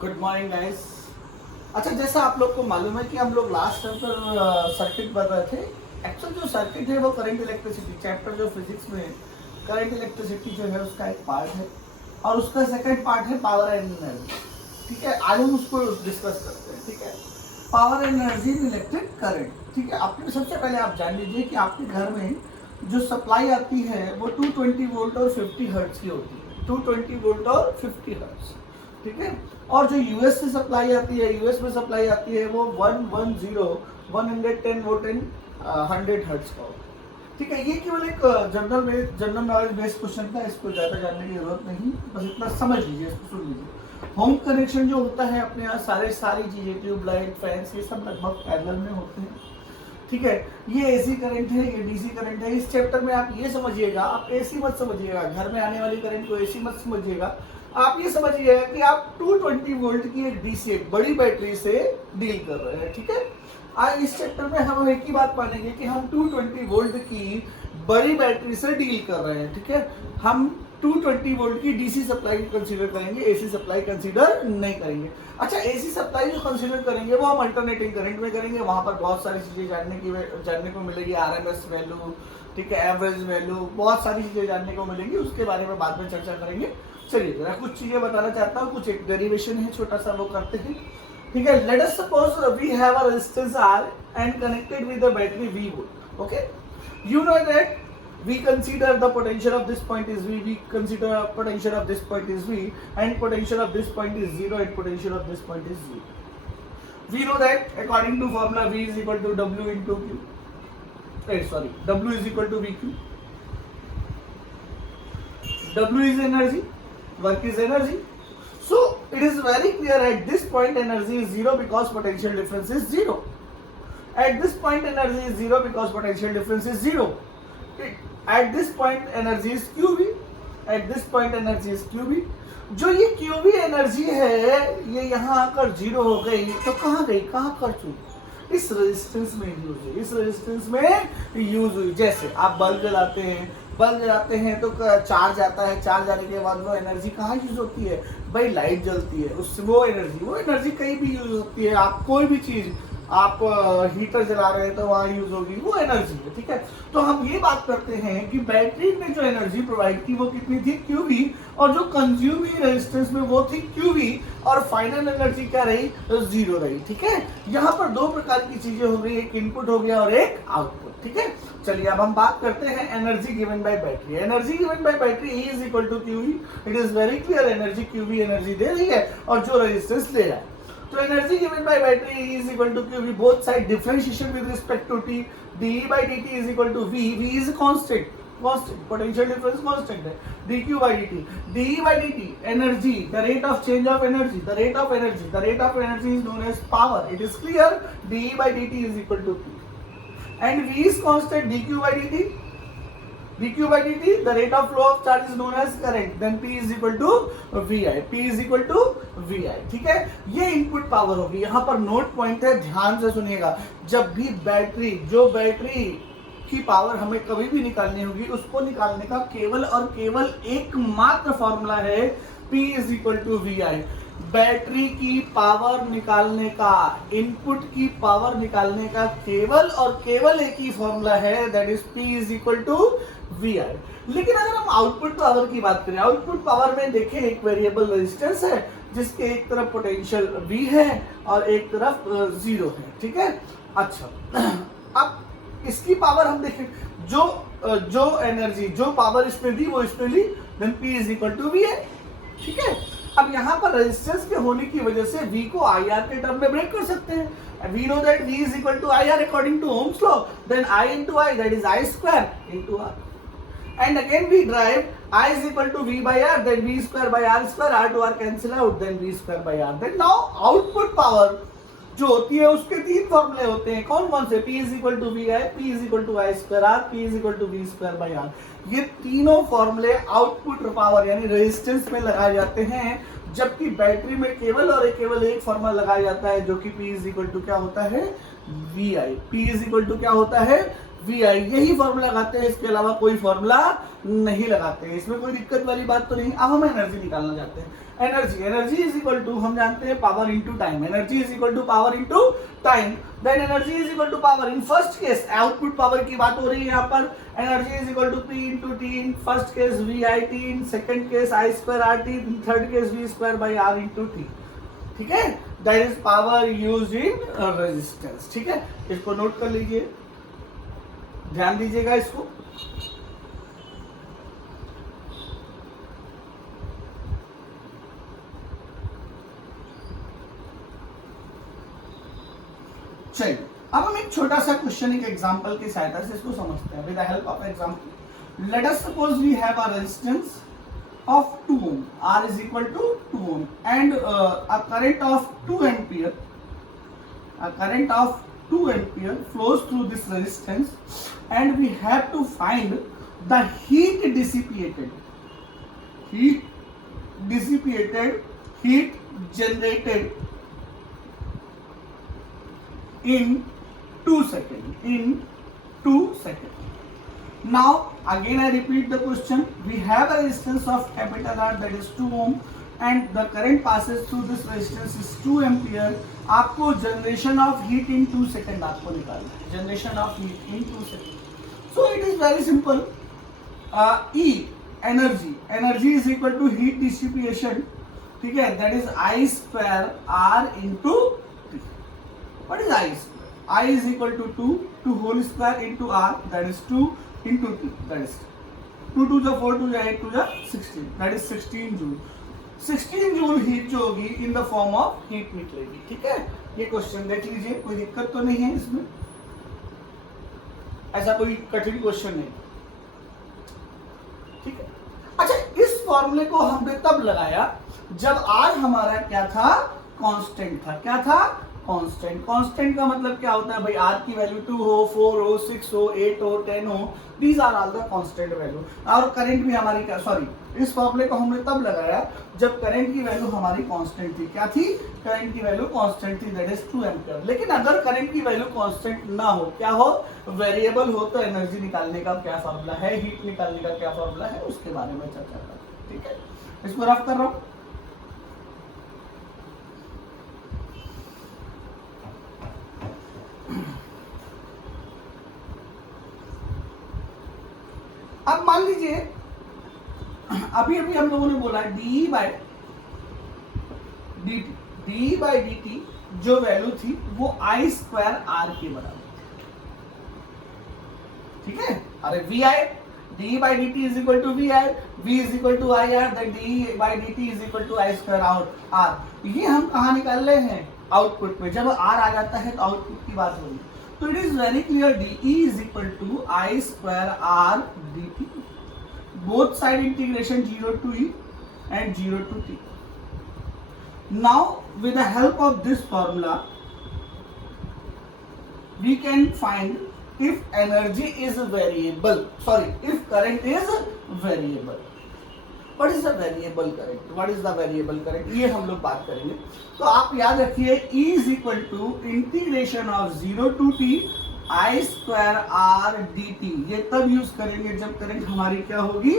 Good morning guys. अच्छा, जैसा आप लोग को मालूम है कि हम लोग लास्ट चैप्टर सर्किट पढ़ रहे थे। एक्चुअल जो सर्किट है वो करंट इलेक्ट्रिसिटी चैप्टर जो फिजिक्स में करंट इलेक्ट्रिसिटी जो है उसका एक पार्ट है और उसका सेकंड पार्ट है पावर एंड एनर्जी। ठीक है, आज हम उसको डिस्कस करते हैं। ठीक है, power and energy in electric current. ठीक है, आपके सबसे पहले आप जान लीजिए कि आपके घर में जो सप्लाई आती है वो 220 वोल्ट और 50 हर्ट्ज की होती है। 220 वोल्ट और 50 हर्ट्ज। ठीक है, और जो यूएस से सप्लाई आती है, यूएस में सप्लाई आती है वो 110 वोल्ट एंड 100 हर्ट्ज का होता है। ठीक है, ये केवल एक जनरल नॉलेज बेस्ड क्वेश्चन था, इसको ज़्यादा जानने की जरूरत नहीं, बस इतना समझ लीजिए, इसको सुन लीजिए। होम कनेक्शन जो होता है अपने यहाँ सारी चीज़ें, ट्यूबलाइट, फैंस, ये सब लगभग पैरेलल में होते हैं। ठीक है, ये एसी करंट है, ये डीसी करंट है। इस चैप्टर में आप ये समझिएगा, आप एसी मत समझिएगा, घर में आने वाली करंट को एसी मत समझिएगा। आप ये समझिएगा कि आप 220 वोल्ट की एक डीसी, एक बड़ी बैटरी से डील कर रहे हैं। ठीक है, आज इस चैप्टर में हम एक ही बात मानेंगे कि हम 220 वोल्ट की बड़ी बैटरी से डील कर रहे हैं। ठीक है, हम 220 वोल्ट की डीसी सप्लाई कंसीडर करेंगे, एसी सप्लाई कंसीडर नहीं करेंगे। अच्छा, एसी सप्लाई जो कंसीडर करेंगे वो हम अल्टरनेटिंग करंट में करेंगे। वहां पर बहुत सारी चीजें जानने को मिलेगी, आरएमएस वैल्यू, ठीक है, एवरेज वैल्यू, बहुत सारी चीजें जानने को मिलेंगी, उसके बारे में बाद में चर्चा करेंगे। चलिए जरा कुछ चीजें बताना चाहता हूँ, कुछ एक डेरिवेशन है छोटा सा, वो करते हैं। ठीक है, let us suppose we have a resistance R and connected with the battery V volt. Okay, you know that we consider the potential of this point is V, we consider potential of this point is V, and potential of this point is 0, and potential of this point is 0. We know that according to formula V is equal to W into Q. W is equal to VQ. W is energy, work is energy. So it is very clear at this point energy is 0 because potential difference is 0. At this point energy is 0 because potential difference is 0. At this point energy is QV. At this point energy is QV. जो ये QV energy है ये यहाँ आकर 0 हो गई, तो कहाँ गई, कहाँ खर्च हुई? इस रेजिस्टेंस में यूज हुई, इस रेजिस्टेंस में यूज हुई। जैसे आप बल्ब जलाते हैं तो चार्ज आता है, चार्ज आने के बाद वो एनर्जी कहाँ यूज होती है भाई? लाइट जलती है, उससे वो एनर्जी कहीं भी यूज होती है। आप कोई भी चीज, आप हीटर जला रहे हैं तो वहां यूज होगी, वो एनर्जी है। ठीक है, तो हम ये बात करते हैं कि बैटरी ने जो एनर्जी प्रोवाइड की वो कितनी थी? QV, और जो कंज्यूम हुई रेजिस्टेंस में वो थी QV, और फाइनल एनर्जी क्या रही? 0 रही। ठीक है, यहाँ पर दो प्रकार की चीजें हो गई, एक इनपुट हो गया और एक आउटपुट। ठीक है, चलिए अब हम बात करते हैं energy given by battery. Energy given by battery E is equal to QV। It is very clear, energy QV energy दे रही है और जो रेजिस्टेंस ले रहा है। तो energy given by battery E is equal to QV, both side differentiation with respect to T, dE by dt is equal to V. V is constant, potential difference constant है, dQ by dt, dE by dt, energy, the rate of change of energy, the rate of energy is known as power. It is clear, dE by dt is equal to P, and V is constant, dQ by dt, the rate of flow of charge is known as current. Then P is equal to VI. ठीक है, ये input power होगी। यहाँ पर note point है, ध्यान से सुनिएगा। जब भी बैटरी की पावर हमें कभी भी निकालनी होगी, उसको निकालने का केवल और केवल एकमात्र फॉर्मूला है P is equal to VI। Battery की पावर निकालने का, इनपुट की पावर निकालने का केवल और केवल एक ही फॉर्मूला है, that is P is equal to VI। लेकिन अगर हम आउटपुट पावर की बात करें, आउटपुट पावर में देखें एक वेरिएबल रेजिस्टेंस है जिसके एक तरफ पोटेंशियल V है और एक तरफ 0 है। ठीक है, अच्छा अब इसकी पावर हम देखें, जो एनर्जी, जो पावर इसमें दी वो इसमें ली, then P is equal to VI। ठीक है, अब यहाँ पर रेजिस्टेंस के होने की वजह से V को IR के टर्म में ब्रेक कर सकते हैं। We know that V is equal to IR according to Ohm's law. Then I into I, that is I square into R. And again we derive I is equal to V by R, then V square by R square, R to R cancel out, then V square by R. Then now output power जो होती है उसके तीन फॉर्मूले होते हैं। कौन कौन से? P is equal to VI, P is equal to I square R, P is equal to V square by R। ये तीनों फॉर्मूले आउटपुट पावर यानी रेजिस्टेंस में लगाए जाते हैं, जबकि बैटरी में केवल और केवल एक फॉर्मूला लगाया जाता है जो कि P is equal to क्या होता है? V I. P is equal to क्या होता है, वी आई। यही फॉर्मूला लगाते हैं, इसके अलावा कोई फॉर्मूला नहीं लगाते हैं। इसमें कोई दिक्कत वाली बात तो नहीं। अब हम एनर्जी निकालना चाहते हैं। एनर्जी इज इक्वल टू, हम जानते हैं power into time. Energy is equal to power into time. Then energy is equal to power, in first case output power की बात हो रही है यहाँ पर। Energy is equal to P into t, in first case V I t, in second case I square R t, in third case V square by R into t. ठीक है, that is power used in resistance. ठीक है, इसको note कर लीजिए, ध्यान दीजिएगा इसको। चलिए अब हम एक छोटा सा क्वेश्चन एक एग्जांपल की सहायता से इसको समझते हैं। With the help of example, let us suppose we have a resistance of 2 ohm, R is equal to 2 ohm, and a current of 2 ampere, flows through this resistance, and we have to find the heat dissipated, heat generated in 2 seconds. Now again I repeat the question. We have a resistance of capital R, that is 2 ohm, and the current passes through this resistance is 2 ampere. आपको generation of heat in 2 seconds आपको निकालना है, generation of heat in 2 seconds. So it is very simple. E energy is equal to heat dissipation. ठीक है, that is I square R into T. What is I square? I is equal to 2 whole square into R, that is 2 into T, that is 2 2 जा 4 2 जा 8 2 जा 16, that is 16 joule. 16 joule heat जो होगी in the form of heat निकलेगी। ठीक है, ये question देख लीजिए, कोई दिक्कत तो नहीं है इसमें, ऐसा कोई कठिन क्वेश्चन नहीं। ठीक है, अच्छा इस फॉर्मूले को हमने तब लगाया जब R हमारा क्या था, कांस्टेंट था। क्या था, कांस्टेंट का मतलब क्या होता है भाई, R की वैल्यू 2 हो, 4 हो, 6 हो, 8 हो, 10 हो, these are all the constant value. और करंट भी हमारी क्या, सॉरी, इस फॉर्मूले को हमने तब लगाया जब करंट की वैल्यू हमारी कांस्टेंट थी। क्या थी, करंट की वैल्यू कांस्टेंट थी, दैट इज 2 एम्पीयर। लेकिन अगर करंट की वैल्यू कांस्टेंट ना हो, क्या हो, वेरिएबल हो, तो एनर्जी निकालने का क्या फॉर्मूला है, हीट निकालने का क्या फॉर्मूला है, उसके बारे में चर्चा करते हैं। ठीक है, इसको रफ कर रहा हूं। अब मान लीजिए अभी हम लोगों ने बोला डी बाई डी टी जो वैल्यू थी वो आई स्क्वायर आर के बराबर। ठीक है, अरे V I, d by d t is equal to V I, V is equal to I R, then d by d t is equal to I square R. ये हम कहाँ निकाल रहे हैं, आउटपुट में। जब आर आ जाता है तो आउटपुट की बात होगी। तो it is very clear, d E is equal to I square R d t, both side integration 0 to e and 0 to t. Now with the help of this formula we can find if energy is variable, sorry, if current is variable. What is the variable current? What is the variable current? ये हम लोग बात करेंगे। तो आप याद रखिए E is equal to integration of 0 to t I square R d T. ये तब यूज करेंगे जब करंट हमारी क्या होगी,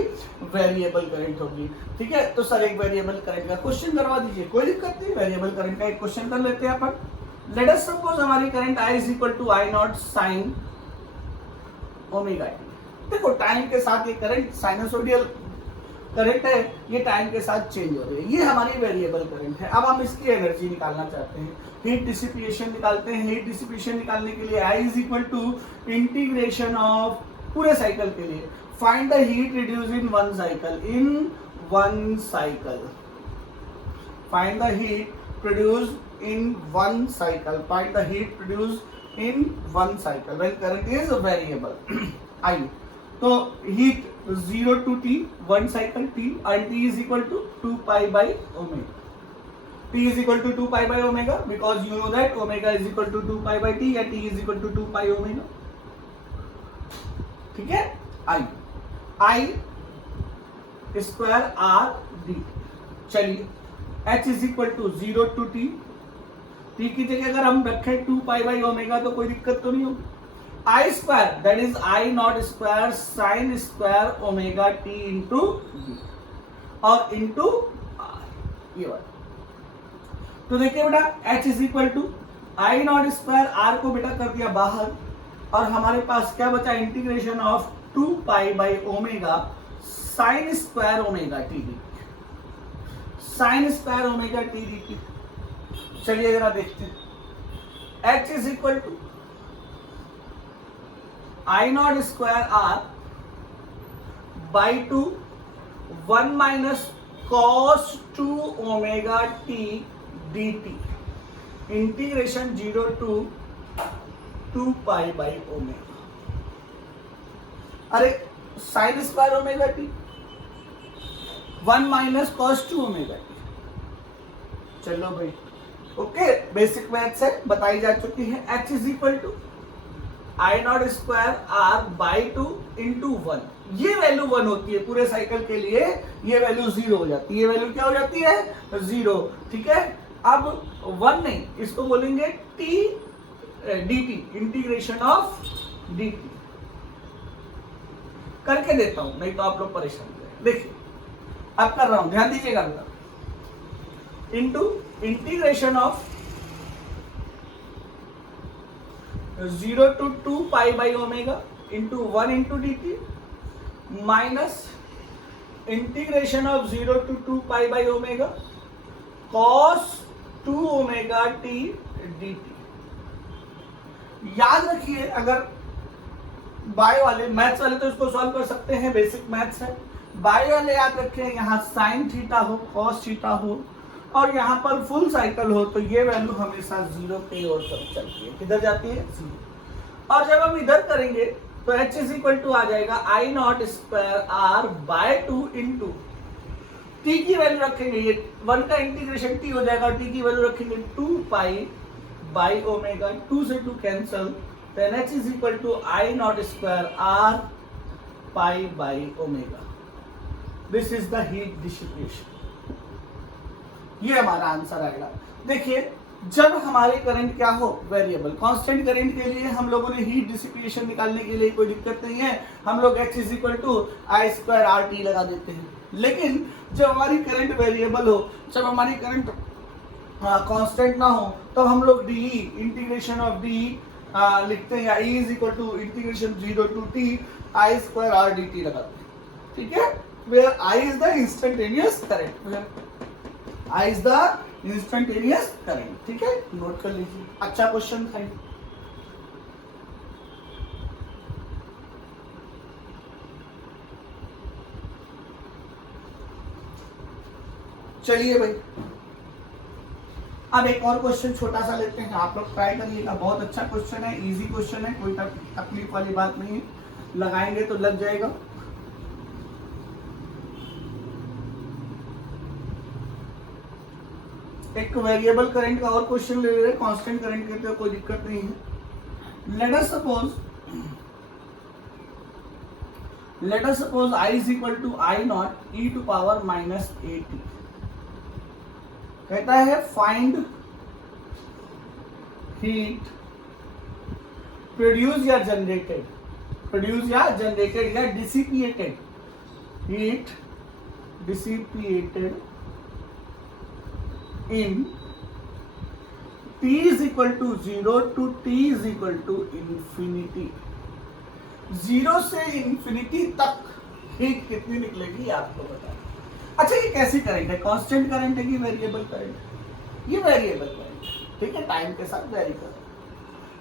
वेरिएबल करंट होगी। ठीक है, तो सर एक वेरिएबल करंट का क्वेश्चन करवा दीजिए, कोई दिक्कत नहीं। वेरिएबल करंट का एक क्वेश्चन कर लेते हैं अपन। लेट अस सपोज हमारी current I is equal to I naught sine omega t. देखो टाइम के साथ ये करंट साइनसोइडल करंट है, ये टाइम के साथ चेंज हो रही है, ये हमारी वेरिएबल करंट है। अब हम इसकी एनर्जी निकालना चाहते हैं, हीट डिसिपिएशन निकालते हैं। हीट डिसिपिएशन निकालने के लिए I is equal to integration of पूरे साइकिल के लिए, find the heat reduce in one cycle, find the heat produce in one cycle, find the heat produce in one cycle when current is variable I. तो हीट 0 to t, 1 cycle t, and t is equal to 2 pi by omega. T is equal to 2 pi by omega because you know that omega is equal to 2 pi by t and t is equal to 2 pi omega. ठीक है, I square r d। चलिए h is equal to 0 to t, T की जगह अगर हम रखें 2 pi by omega तो कोई दिक्कत तो नहीं होगी। I square that is I naught square sine square omega T into D और इंटू आर, ये वाला। तो देखिए बेटा h is equal to I naught square R को बेटा कर दिया बाहर और हमारे पास क्या बचा, integration of 2 pi by omega sine square omega T D, sine square omega T D T. चलिए जरा देखते हैं, h is equal to I naught square R by 2 1 minus cos 2 omega T D T integration 0 to 2 pi by omega. अरे sine square omega T 1 minus cos 2 omega T. चलो भाई okay, basic maths है, बताई जा चुकी है। h is equal to I naught square R by 2 into 1, ये value 1 होती है पूरे साइकिल के लिए, ये वैल्यू 0 हो जाती है, ये वैल्यू क्या हो जाती है 0, ठीक है। अब 1 नहीं, इसको बोलेंगे t dt, integration of dt। करके देता हूं नहीं तो आप लोग परेशान हो जाएंगे। देखिए अब कर रहा हूं, ध्यान दीजिएगा, into integration of 0 to 2 pi by omega into 1 into D T minus integration of 0 to 2 pi by omega cos 2 omega T D T. याद रखिए, अगर बाय वाले मैथ्स वाले तो इसको सॉल्व कर सकते हैं, बेसिक मैथ्स है। बाय वाले याद रखें, यहाँ साइन थीटा हो कॉस थीटा हो और यहाँ पर फुल साइकिल हो तो ये वैल्यू हमेशा 0 पे और तरफ चलती है, किधर जाती है 0। और जब हम इधर करेंगे तो h इज इक्वल टू आ जाएगा I naught square R by 2 into T की वैल्यू रखेंगे, ये 1 का इंटीग्रेशन t हो जाएगा, टी की वैल्यू रखेंगे 2 पाई बाई ओमेगा, 2 से 2 cancel, then h is equal to I naught square R pi by omega. This is the heat dissipation, ये हमारा आंसर आएगा। देखिए जब हमारे करंट क्या हो वेरिएबल, कांस्टेंट करंट के लिए हम लोगों ने हीट डिसिपेशन निकालने के लिए कोई दिक्कत नहीं है, हम लोग h is equal to I square R t लगा देते हैं। लेकिन जब हमारी करंट वेरिएबल हो, जब हमारी करंट कांस्टेंट ना हो, तब हम लोग डी इंटीग्रेशन ऑफ डी लिखते हैं, या E is equal to integration 0 to t I square R d t लगाते हैं, ठीक है। Where I is the instantaneous current, I is the instantaneous current, ठीक है, नोट कर लीजिए, अच्छा क्वेश्चन था। चलिए भाई अब एक और क्वेश्चन छोटा सा लेते हैं, आप लोग ट्राई करिएगा, बहुत अच्छा क्वेश्चन है, इजी क्वेश्चन है, कोई तकलीफ वाली बात नहीं है, लगाएंगे तो लग जाएगा। एक वेरिएबल करंट का और क्वेश्चन ले रहे हैं, कांस्टेंट करंट कहते हैं, कोई दिक्कत नहीं है। Let us suppose I is equal to I naught e to power minus a t. कहता है फाइंड हीट प्रोड्यूस या जनरेटेड या dissipated, heat dissipated in t is equal to 0 to t is equal to infinity। 0 से infinity तक heat कितनी निकलेगी आपको बताएं। अच्छा ये कैसी करंट है, कांस्टेंट करंट है कि वेरिएबल करंट? ये वेरिएबल करंट, ठीक है, टाइम के साथ वेरी कर।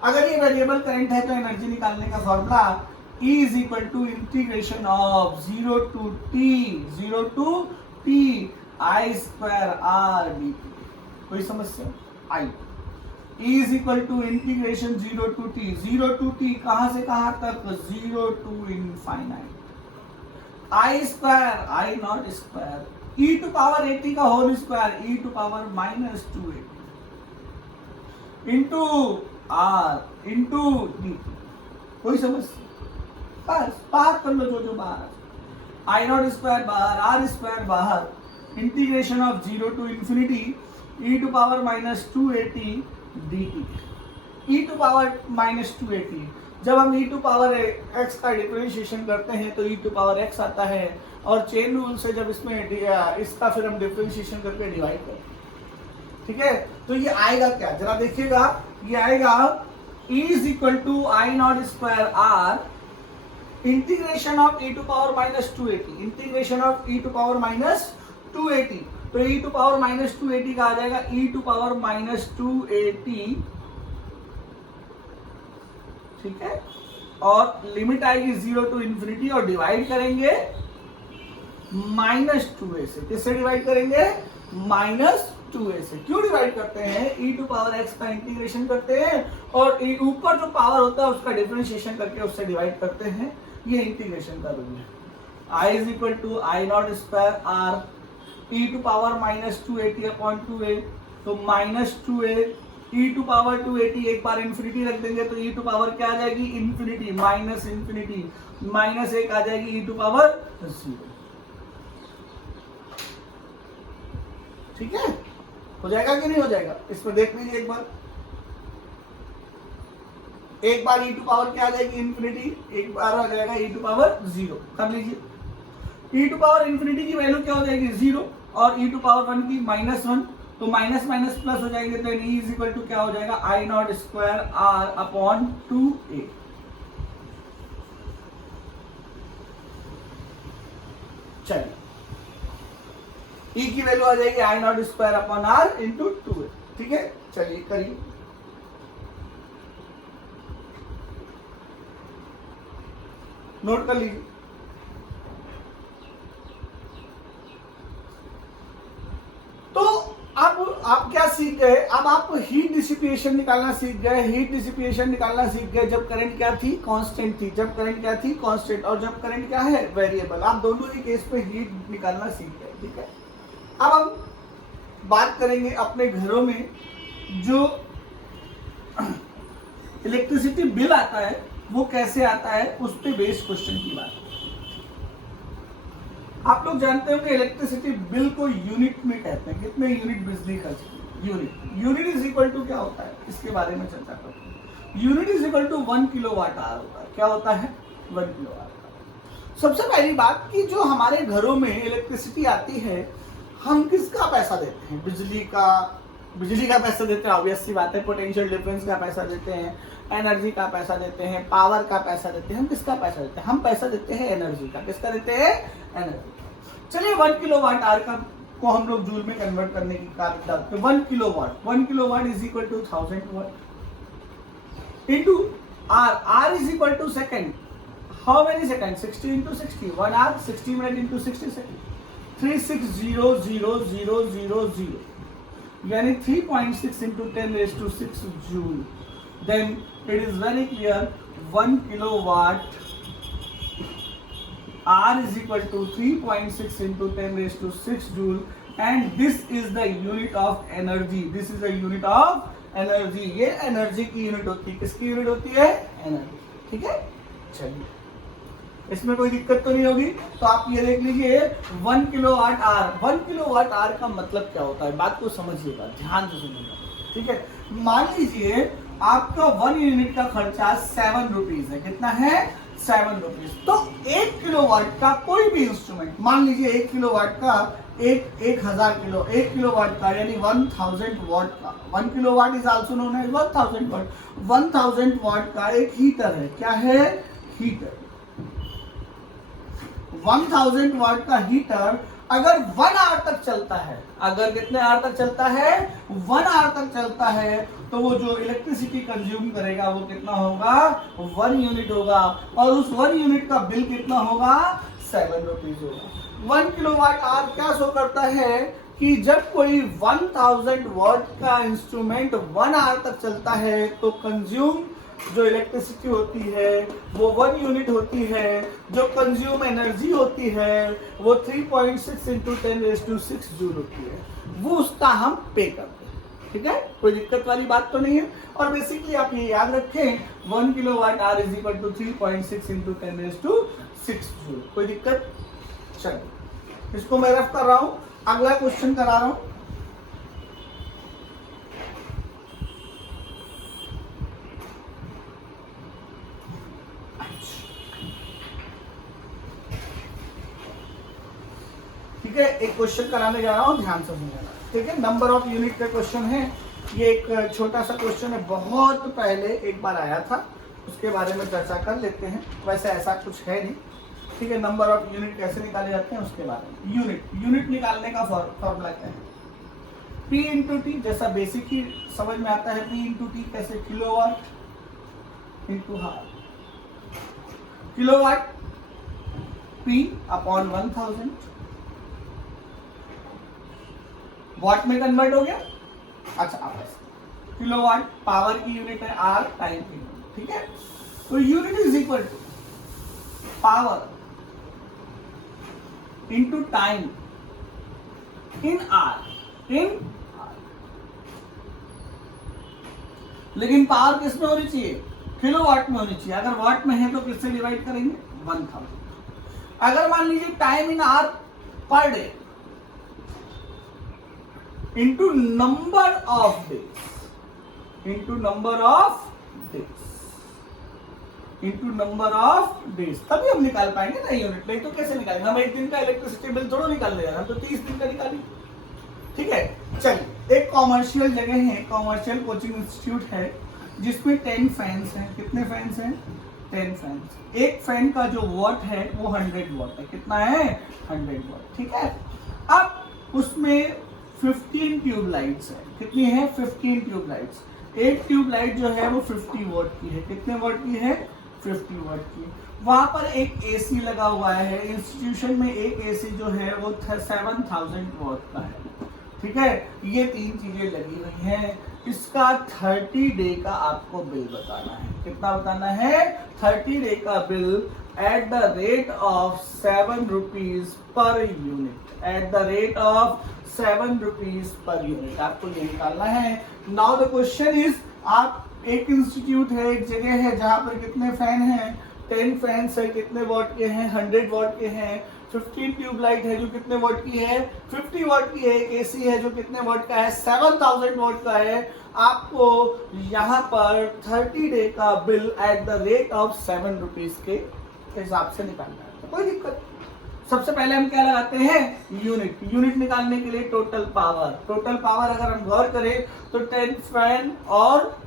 अगर ये वेरिएबल करंट है तो एनर्जी निकालने का formula E is equal to integration of 0 to t I square r dt। कोई समस्या? I E is equal to integration 0 to t कहां से कहां तक, 0 to infinite, I square I naught square e to power 80 का whole square e to power minus 280 into r into dt। कोई समस्या? बस बाहर कर लो जो बाहर, I नॉट स्क्वायर बाहर, r स्क्वायर बाहर, integration of 0 to infinity e to power minus 280 dt e to power minus 2at। जब हम e टू पावर x का डिफरेंशिएशन करते हैं तो e टू पावर x आता है, और चेन रूल से जब इसमें इसका फिर हम डिफरेंशिएशन करके डिवाइड करते हैं, ठीक है। तो ये आएगा क्या, जरा देखिएगा, ये आएगा e is equal to I naught square R integration of e to power minus 2at, integration of e to power minus 2at। तो e to power minus 2at का आ जाएगा e to power minus 2at, ठीक है। और limit आएगी 0 to infinity, और divide करेंगे -2a से। किससे डिवाइड करेंगे, -2a से। क्यों डिवाइड करते हैं, e टू पावर x का इंटीग्रेशन करते हैं, और ऊपर जो पावर होता है उसका डिफरेंशिएशन करके उससे डिवाइड करते हैं। ये इंटीग्रेशन का रूल है। i is equal to I naught square R e to power minus 2at upon 2a, तो -2a e to power 2at, एक बार इंफिनिटी रख देंगे तो e टू पावर क्या आ जाएगी, इंफिनिटी, माइनस इंफिनिटी, माइनस 1 आ जाएगी e टू पावर 0, ठीक है। हो जाएगा कि नहीं हो जाएगा, इसमें देख लीजिए एक बार e टू पावर क्या आ जाएगी, इंफिनिटी, एक बार आ जाएगा e टू पावर 0। कर लीजिए, e टू पावर इंफिनिटी की वैल्यू क्या हो जाएगी 0, और e टू पावर 1 की -1, तो माइनस माइनस प्लस हो जाएंगे, तो e इज इक्वल टू क्या हो जाएगा, I naught square R upon 2a। चलिए, e की वैल्यू आ जाएगी I naught square upon R into 2a, ठीक है। चलिए करिए, नोट कर लीजिए। तो अब आप क्या सीख गए, अब आप हीट डिसिपिएशन निकालना सीख गए। हीट डिसिपिएशन निकालना सीख गए जब करंट क्या थी, कांस्टेंट थी, जब करंट क्या थी, कांस्टेंट, और जब करंट क्या है, वेरिएबल। आप दोनों ही केस पे हीट निकालना सीख गए, ठीक है। अब हम बात करेंगे अपने घरों में जो इलेक्ट्रिसिटी बिल आता है वो कैसे आता है, उस पे बेस्ड क्वेश्चन की बात। आप लोग जानते हो कि इलेक्ट्रिसिटी बिल को यूनिट में कहते हैं, कितने यूनिट बिजली खर्च की, यूनिट इज इक्वल टू क्या होता है, इसके बारे में चर्चा करते हैं। Unit is equal to 1 kilowatt hour होता है। क्या होता है, 1 किलोवाट। सबसे पहली बात कि जो हमारे घरों में इलेक्ट्रिसिटी आती है, हम किसका पैसा देते हैं, बिजली का पैसा देते हैं, ऑब्वियस सी बात है। पोटेंशियल डिफरेंस का पैसा देते हैं, एनर्जी का पैसा देते हैं, पावर का पैसा देते हैं। हम किसका पैसा देते हैं, हम पैसा देते हैं एनर्जी का। किसका देते हैं, एनर्जी। चलिए 1 किलोवाट आवर का को हम लोग जूल में कन्वर्ट करने की कार्य करते हैं। 1 kilowatt is equal to 1000 watt into hour is equal to second. How many second, 60 into 60, 1 hour, 60 minutes into 60 seconds, 3600000, यानी 3.6 into 10 raised to 6 joule. Then it is very clear 1 kilowatt R is equal to 3.6 into 10 raised to 6 joule, and this is the unit of energy. This is the unit of energy. ये energy की unit होती है। किसकी unit होती है, energy, ठीक है। चलिए, इसमें कोई दिक्कत तो नहीं होगी। तो आप ये देख लीजिए 1 किलोवाट आवर। 1 किलोवाट आवर का मतलब क्या होता है, बात को समझिएगा, ध्यान से सुनिएगा, ठीक है। मान लीजिए आपका 1 यूनिट का खर्चा 7 रुपीज है। कितना है, 7 रुपीज। तो 1 किलोवाट का कोई भी इंस्ट्रूमेंट, मान लीजिए 1 किलोवाट का 1000 किलो, 1 किलोवाट का यानी 1000 वाट का, 1 kilowatt is also known as 1000 watt. 1000 watt का एक हीटर है। क्या है, हीटर। 1000 वाट का हीटर अगर 1 आवर तक चलता है, अगर कितने आवर तक चलता है, 1 आवर तक चलता है, तो वो जो इलेक्ट्रिसिटी कंज्यूम करेगा वो कितना होगा, 1 यूनिट होगा। और उस 1 यूनिट का बिल कितना होगा, 7 रुपीज होगा। 1 किलोवाट आवर क्या शो करता है कि जब कोई 1000 वाट का इंस्ट्रूमेंट 1 आवर तक चलता है तो कंज्यूम जो इलेक्ट्रिसिटी होती है वो 1 यूनिट होती है। जो कंज्यूम एनर्जी होती है वो 3.6 into 10 raised to 6 जूल होती है। वो उसका हम पे करते हैं, ठीक है। कोई दिक्कत वाली बात तो नहीं है। और बेसिकली आप ये याद रखें 1 kilowatt hour is equal to 3.6 into 10 raised to 6 joule. कोई दिक्कत, चलो इसको मैं रफ कर रहा हूं, अगला क्वेश्चन करा रहा हूं। ठीक है, एक क्वेश्चन कराने जा रहा हूँ, ध्यान से सुनिएगा। ठीक है, नंबर ऑफ यूनिट का क्वेश्चन है। ये एक छोटा सा क्वेश्चन है, बहुत पहले एक बार आया था, उसके बारे में चर्चा कर लेते हैं। वैसे ऐसा कुछ है नहीं। ठीक है, नंबर ऑफ यूनिट कैसे निकाले जाते हैं उसके बारे में। यूनिट निकालने का फॉर्मूला क्या है? P इंटू टी, जैसा बेसिक ही समझ में आता है। P इंटू टी कैसे? Kilowatt into hour. Kilowatt P upon 1000 watt में कन्वर्ट हो गया। अच्छा, आप किलोवाट पावर की यूनिट है, आर टाइम की यूनिट। ठीक है, तो unit is equal to power into time in hour. लेकिन पावर किसमें होनी चाहिए? किलोवाट में होनी चाहिए। अगर वाट में है तो किससे डिवाइड करेंगे? 1000। अगर मान लीजिए time in are per day into number of days, into number of days, तभी हम निकाल पाएंगे ना यूनिट। नहीं तो कैसे निकालेंगे? हम एक दिन का इलेक्ट्रिसिटी बिल थोड़ा निकाल ले रहे हैं, हम तो 30 दिन का निकालेंगे। ठीक है, चलिए, एक कॉमर्शियल जगह है, कॉमर्शियल कोचिंग इंस्टीट्यूट है, जिसमें 10 फैंस हैं। कितने फैंस हैं? 10 फैंस। एक फैन का जो वॉट है वो 100 वॉट है। कितना है? 100 वॉट। ठीक है, अब उसमें 15 ट्यूब लाइट्स है। कितनी है? 15 ट्यूब लाइट्स। एक ट्यूब लाइट जो है वो 50 वॉट की है। कितने वॉट की है? 50 वॉट की। वहां पर एक एसी लगा हुआ है इंस्टीट्यूशन में। एक एसी जो है वो 7000 वॉट का है। ठीक है, ये 3 चीजें लगी हुई हैं। इसका 30 डे का आपको बिल बताना है। कितना बताना है? 30 डे का bill at the rate of 7 rupees per unit. At the rate of 7 rupees per unit आपको ये निकालना है। नाउ द क्वेश्चन इज, आप एक इंस्टीट्यूट है, एक जगह है जहां पर कितने फैन हैं? 10 फैंस है। कितने वॉट के हैं? 100 वॉट के हैं। 15 ट्यूब लाइट है जो कितने वॉट की है? 50 वॉट की है। एक एसी है जो कितने वॉट का है? 7000 वॉट का है। आपको यहाँ पर 30 डे का bill at the rate of 7 rupees के हिसाब से निकालना है। तो कोई दिक्कत। सबसे पहले हम क्या लगाते हैं? यूनिट निकालने के लिए टोटल पावर अगर हम गौर करें तो 10 फैन और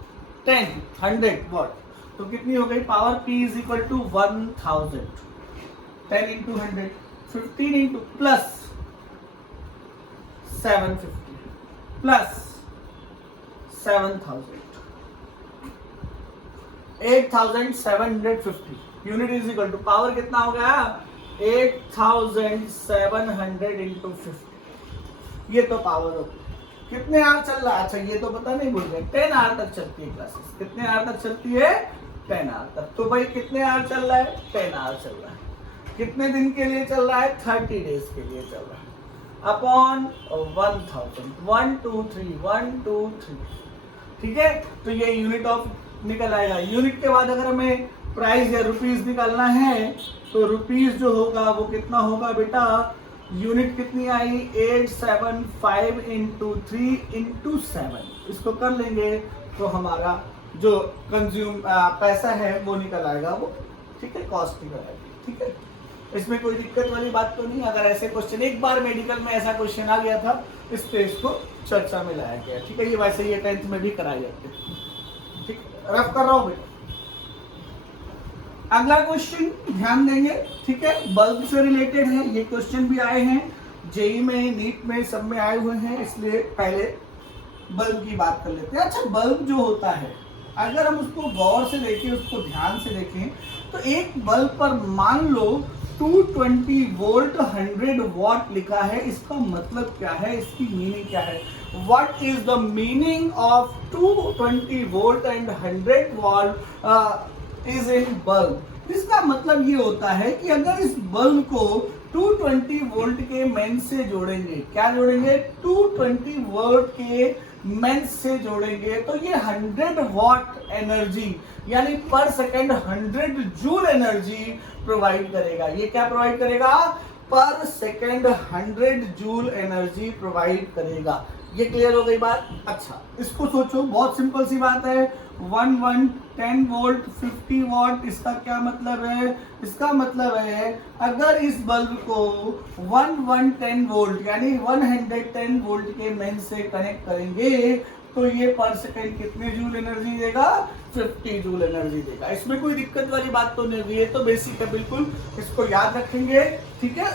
100 वॉट, तो कितनी हो गई power? P is equal to 1000। 10 into 100, 15 into plus 750 plus 7000, 8750 unit is equal to power कितना हो गया? 8700 इंटू 50। ये तो पावर हो। कितने आवर चल रहा है? अच्छा, ये तो पता नहीं भूल गए, 10 आवर तक चलती है क्लासेस। कितने आवर तक चलती है? 10 आवर तक। तो भाई कितने आवर चल रहा है? 10 आवर चल रहा है। कितने दिन के लिए चल रहा है? 30 डेज के लिए चल रहा है। अपॉन 1000, 1 2 3 1 2 3। ठीक है, तो ये यूनिट ऑफ निकल आएगा। यूनिट के बाद अगर हमें प्राइस या रुपीज निकालना है तो रुपीज जो होगा वो कितना होगा बेटा? यूनिट कितनी आई? 875 इंटू 3 इंटू 7। इसको कर लेंगे तो हमारा जो कंज्यूम पैसा है वो निकल आएगा वो। ठीक है, कॉस्ट निकल आएगी। ठीक है, इसमें कोई दिक्कत वाली बात तो नहीं। अगर ऐसे क्वेश्चन एक बार मेडिकल में ऐसा क्वेश्चन आ गया था, इस पे इसको चर्चा में लाया गया। ठीक है, ये वैसे ये 10th में भी कराए जाते हैं। ठीक, रफ कर रहा हूं बेटा। अगला क्वेश्चन ध्यान देंगे। ठीक है, बल्ब से रिलेटेड है। ये क्वेश्चन भी आए हैं जेई में, नीट में, सब में आए हुए हैं, इसलिए पहले बल्ब की बात कर लेते हैं। अच्छा, बल्ब जो होता है अगर हम उसको गौर से देखें, उसको ध्यान से देखें, तो एक बल्ब पर मान लो 220 वोल्ट 100 वॉट लिखा है। इसका मतलब क्या है? इसकी मीनिंग क्या है? What is the meaning of 220 volt and 100 watt is in bulb? इसका मतलब ये होता है कि अगर इस बल्ब को 220 वोल्ट के मेंस से जोड़ेंगे, क्या जोड़ेंगे? 220 वोल्ट के मेंस से जोड़ेंगे तो ये 100 वॉट एनर्जी यानी पर सेकेंड 100 जूल एनर्जी प्रोवाइड करेगा। ये क्या प्रोवाइड करेगा? पर सेकेंड 100 जूल एनर्जी प्रोवाइड करेगा। ये क्लियर हो गई बात। अच्छा इसको सोचो, बहुत सिंपल सी बात है। 1 10 वोल्ट 50 वॉट, इसका क्या मतलब है? इसका मतलब है अगर इस बल्ब को 10 वोल्ट यानी 110 वोल्ट के मेन से कनेक्ट करेंगे तो ये पर सेकेंड कितने जूल एनर्जी देगा? 50 जूल एनर्जी देगा। इसमें कोई दिक्कत वाली बात तो नहीं, ये तो बेसिक है, बिल्कुल इसको याद रखेंगे, ठीक है।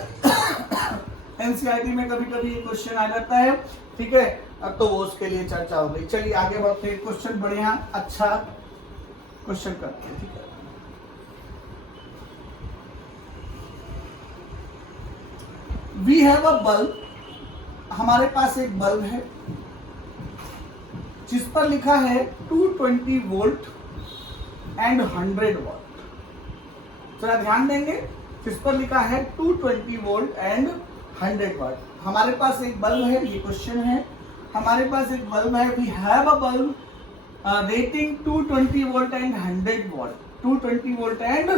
एनसीईआरटी में कभी कभी ये क्वेश्चन आ जाता है, ठीक है, अब तो वो उसके लिए चर्चा हो गई। चलिए आगे बढ़ते हैं, क्वेश्चन बढ़िया अच्छा क्वेश्चन करते हैं, ठीक है। वी हैव अ बल्ब, हमारे पास एक बल्ब है जिस पर लिखा है 220 वोल्ट एंड 100 वॉट। जरा ध्यान देंगे, जिस पर लिखा है 220 वोल्ट एंड 100 वॉट। हमारे पास एक बल्ब है, ये क्वेश्चन है, हमारे पास एक बल्ब है, we have a bulb rating 220 volt and 100 watt, 220 volt and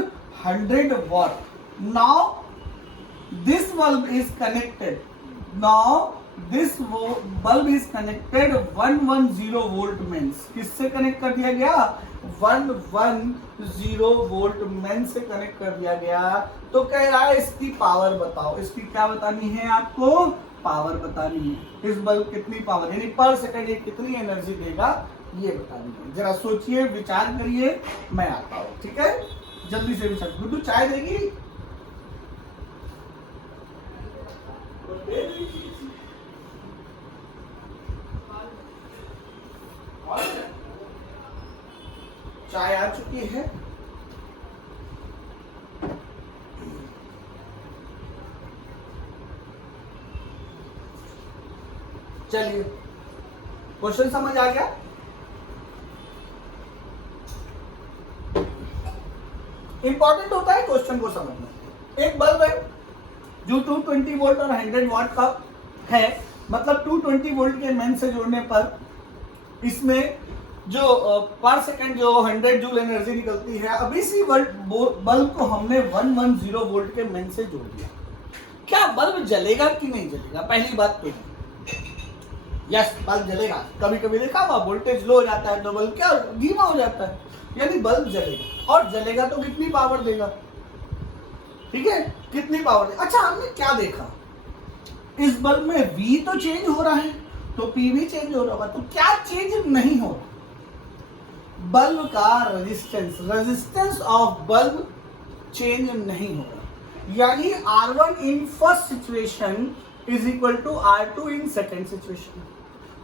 100 watt. Now this bulb is connected, now this bulb is connected 110 volt mains, किससे कनेक्ट कर दिया गया? 110 वोल्ट मेन से कनेक्ट कर दिया गया। तो कह रहा है इसकी पावर बताओ, इसकी क्या बतानी है आपको? पावर बतानी है। इस बल्ब कितनी पावर यानी पर सेकंड ये कितनी एनर्जी देगा ये बतानी है। जरा सोचिए, विचार करिए, मैं आता हूं, ठीक है, जल्दी से विचार। गुड्डू चाय देगी? चाय आ चुकी है। चलिए क्वेश्चन समझ आ गया? इंपॉर्टेंट होता है क्वेश्चन को समझना। एक बल्ब है जो 220 वोल्ट और 100 वॉट का है, मतलब 220 वोल्ट के मेन से जोड़ने पर इसमें जो पर सेकंड जो 100 जूल एनर्जी निकलती है। अब इसी बल्ब को हमने 110 वोल्ट के मेन से जोड़ दिया, क्या बल्ब जलेगा कि नहीं जलेगा? पहली बात तो यस, बल्ब जलेगा। कभी कभी देखा हुआ वोल्टेज लो हो जाता है तो बल्ब क्या धीमा हो जाता है, यानी बल्ब जलेगा, और जलेगा तो कितनी पावर देगा? ठीक है, कितनी पावर देगा। अच्छा हमने क्या देखा, इस बल्ब में V तो चेंज हो रहा है तो P भी चेंज हो रहा होगा, तो क्या चेंज नहीं हो रहा? बल्ब का रेजिस्टेंस ऑफ बल्ब चेंज नहीं हो रहा, यानी R1 in first situation is equal to R2 in second situation.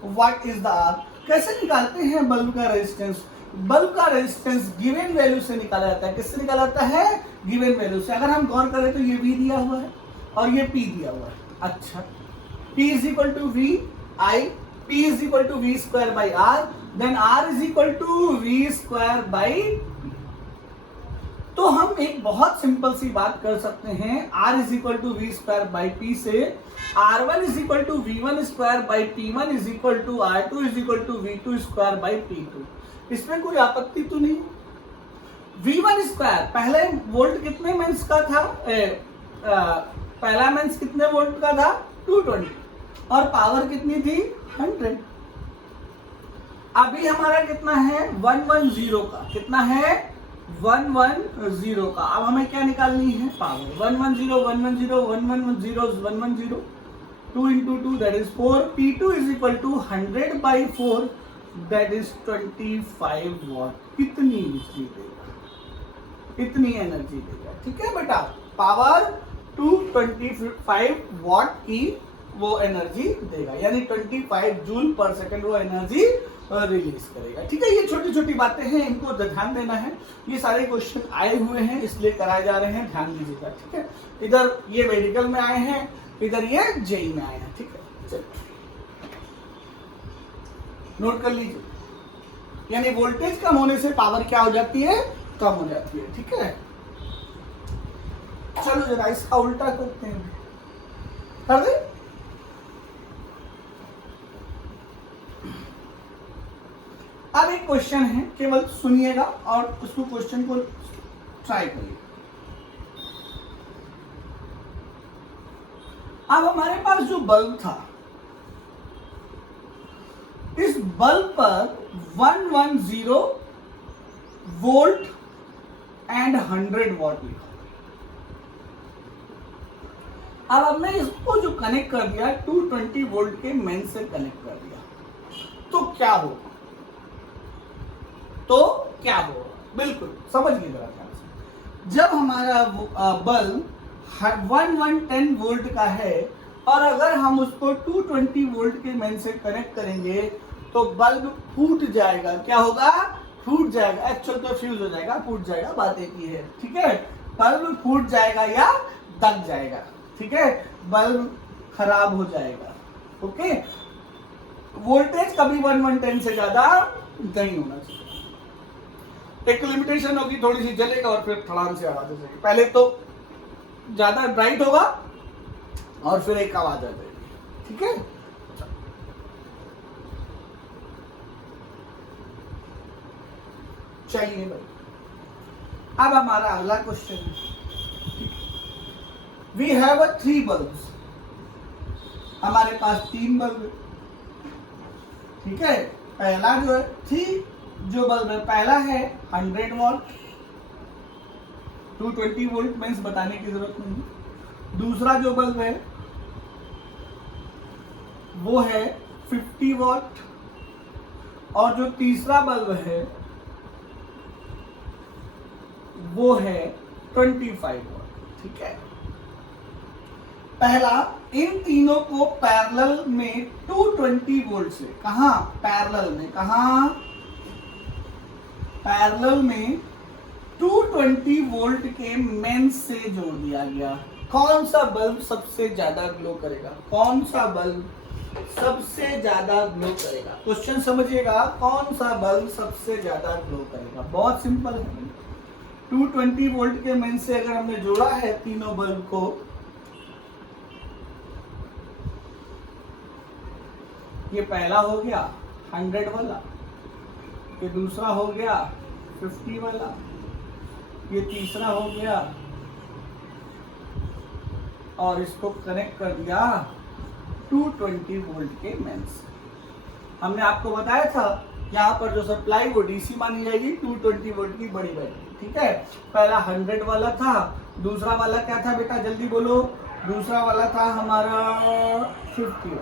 What is the R? कैसे निकालते हैं बल्ब का रेजिस्टेंस? बल्ब का रेजिस्टेंस गिवन वैल्यू से निकाला जाता है। किससे निकाला जाता है? गिवन वैल्यू से। अगर हम गौर करें तो ये V दिया हुआ है और ये P दिया हुआ है। अच्छा, P is equal to V I, P is equal to V square by R, then R is equal to V square by P। तो हम एक बहुत सिंपल सी बात कर सकते हैं, R is equal to V square by P से R1 is equal to V1 square by P1 is equal to R2 is equal to V2 square by P2। इसमें कोई आपत्ति तो नहीं। V1 स्क्वायर पहले वोल्ट कितने मेंस का था? पहला मेंस कितने वोल्ट का था? 220, और पावर कितनी थी? 100। अभी हमारा कितना है? 110 का। कितना है? 110 का। अब हमें क्या निकालनी है? Power. 110 110 110 110, 2 into 2 that is 4, P2 is equal to 100 by 4 that is 25 watt। कितनी बिजली देगा? इतनी एनर्जी देगा। ठीक है बेटा, पावर 225 वॉट की वो एनर्जी देगा, यानी 25 जूल पर सेकंड वो एनर्जी रिलीज करेगा। ठीक है, ये छोटी छोटी बातें हैं, इनको ध्यान देना है। ये सारे क्वेश्चन आए हुए हैं इसलिए कराए जा रहे हैं, ध्यान दीजिएगा। ठीक है, इधर ये मेडिकल में आए हैं, इधर ये जेई में आए हैं। ठीक है, चलिए नोट कर लीजिए, यानी वोल्टेज कम होने से पावर क्या हो जाती है? कम हो जाती है। ठीक है, चलो जरा इसका उल्टा करते हैं, कर दे। अब एक क्वेश्चन है, केवल सुनिएगा और उसको क्वेश्चन को ट्राई करिए। अब हमारे पास जो बल्ब था बल्ब पर 110 वोल्ट एंड 100 वॉट लिखा। अब हमने इसको जो कनेक्ट कर दिया 220 वोल्ट के मेन से कनेक्ट कर दिया, तो क्या होगा? बिल्कुल समझ लीजिए जरा ध्यान से। जब हमारा बल्ब 110 वोल्ट का है और अगर हम उसको 220 वोल्ट के मेन से कनेक्ट करेंगे तो बल्ब फूट जाएगा। क्या होगा? फूट जाएगा। एक्चुअल तो फ्यूज हो जाएगा, फूट जाएगा, बात एक ही है। ठीक है, बल्ब फूट जाएगा या दग जाएगा। ठीक है, बल्ब खराब हो जाएगा। ओके, वोल्टेज कभी 110 से ज्यादा नहीं होना चाहिए। एक लिमिटेशन होगी, थोड़ी सी जलेगा और फिर थड़ान से आवाज आ जाएगी। पहले तो ज्यादा ब्राइट होगा और फिर एक आवाज आ जाएगी। ठीक है, चलिए भाई, अब हमारा अगला क्वेश्चन है। वी हैव 3 बल्ब्स, हमारे पास 3 बल्ब है। ठीक है, पहला जो है 3 जो बल्ब है, पहला है 100 वॉट, 220 वोल्ट मीन्स बताने की जरूरत नहीं। दूसरा जो बल्ब है वो है 50 वॉट और जो तीसरा बल्ब है वो है 25 वॉट। ठीक है, पहला इन तीनों को पैरेलल में 220 वोल्ट से, कहा पैरेलल में, कहा पैरेलल में 220 वोल्ट के मेन से जोड़ दिया गया। कौन सा बल्ब सबसे ज्यादा ग्लो करेगा? कौन सा बल्ब सबसे ज्यादा ग्लो करेगा? क्वेश्चन समझिएगा, कौन सा बल्ब सबसे ज्यादा ग्लो करेगा? बहुत सिंपल है। 220 वोल्ट के मेन से अगर हमने जोड़ा है तीनों बल्ब को, ये पहला हो गया 100 वाला, ये दूसरा हो गया 50 वाला, ये तीसरा हो गया, और इसको कनेक्ट कर दिया 220 वोल्ट के मेन से। हमने आपको बताया था यहाँ पर जो सप्लाई वो डीसी मानी जाएगी, 220 वोल्ट की बड़ी बैटरी। ठीक है, पहला 100 वाला था, दूसरा वाला क्या था बेटा, जल्दी बोलो? दूसरा वाला था हमारा 50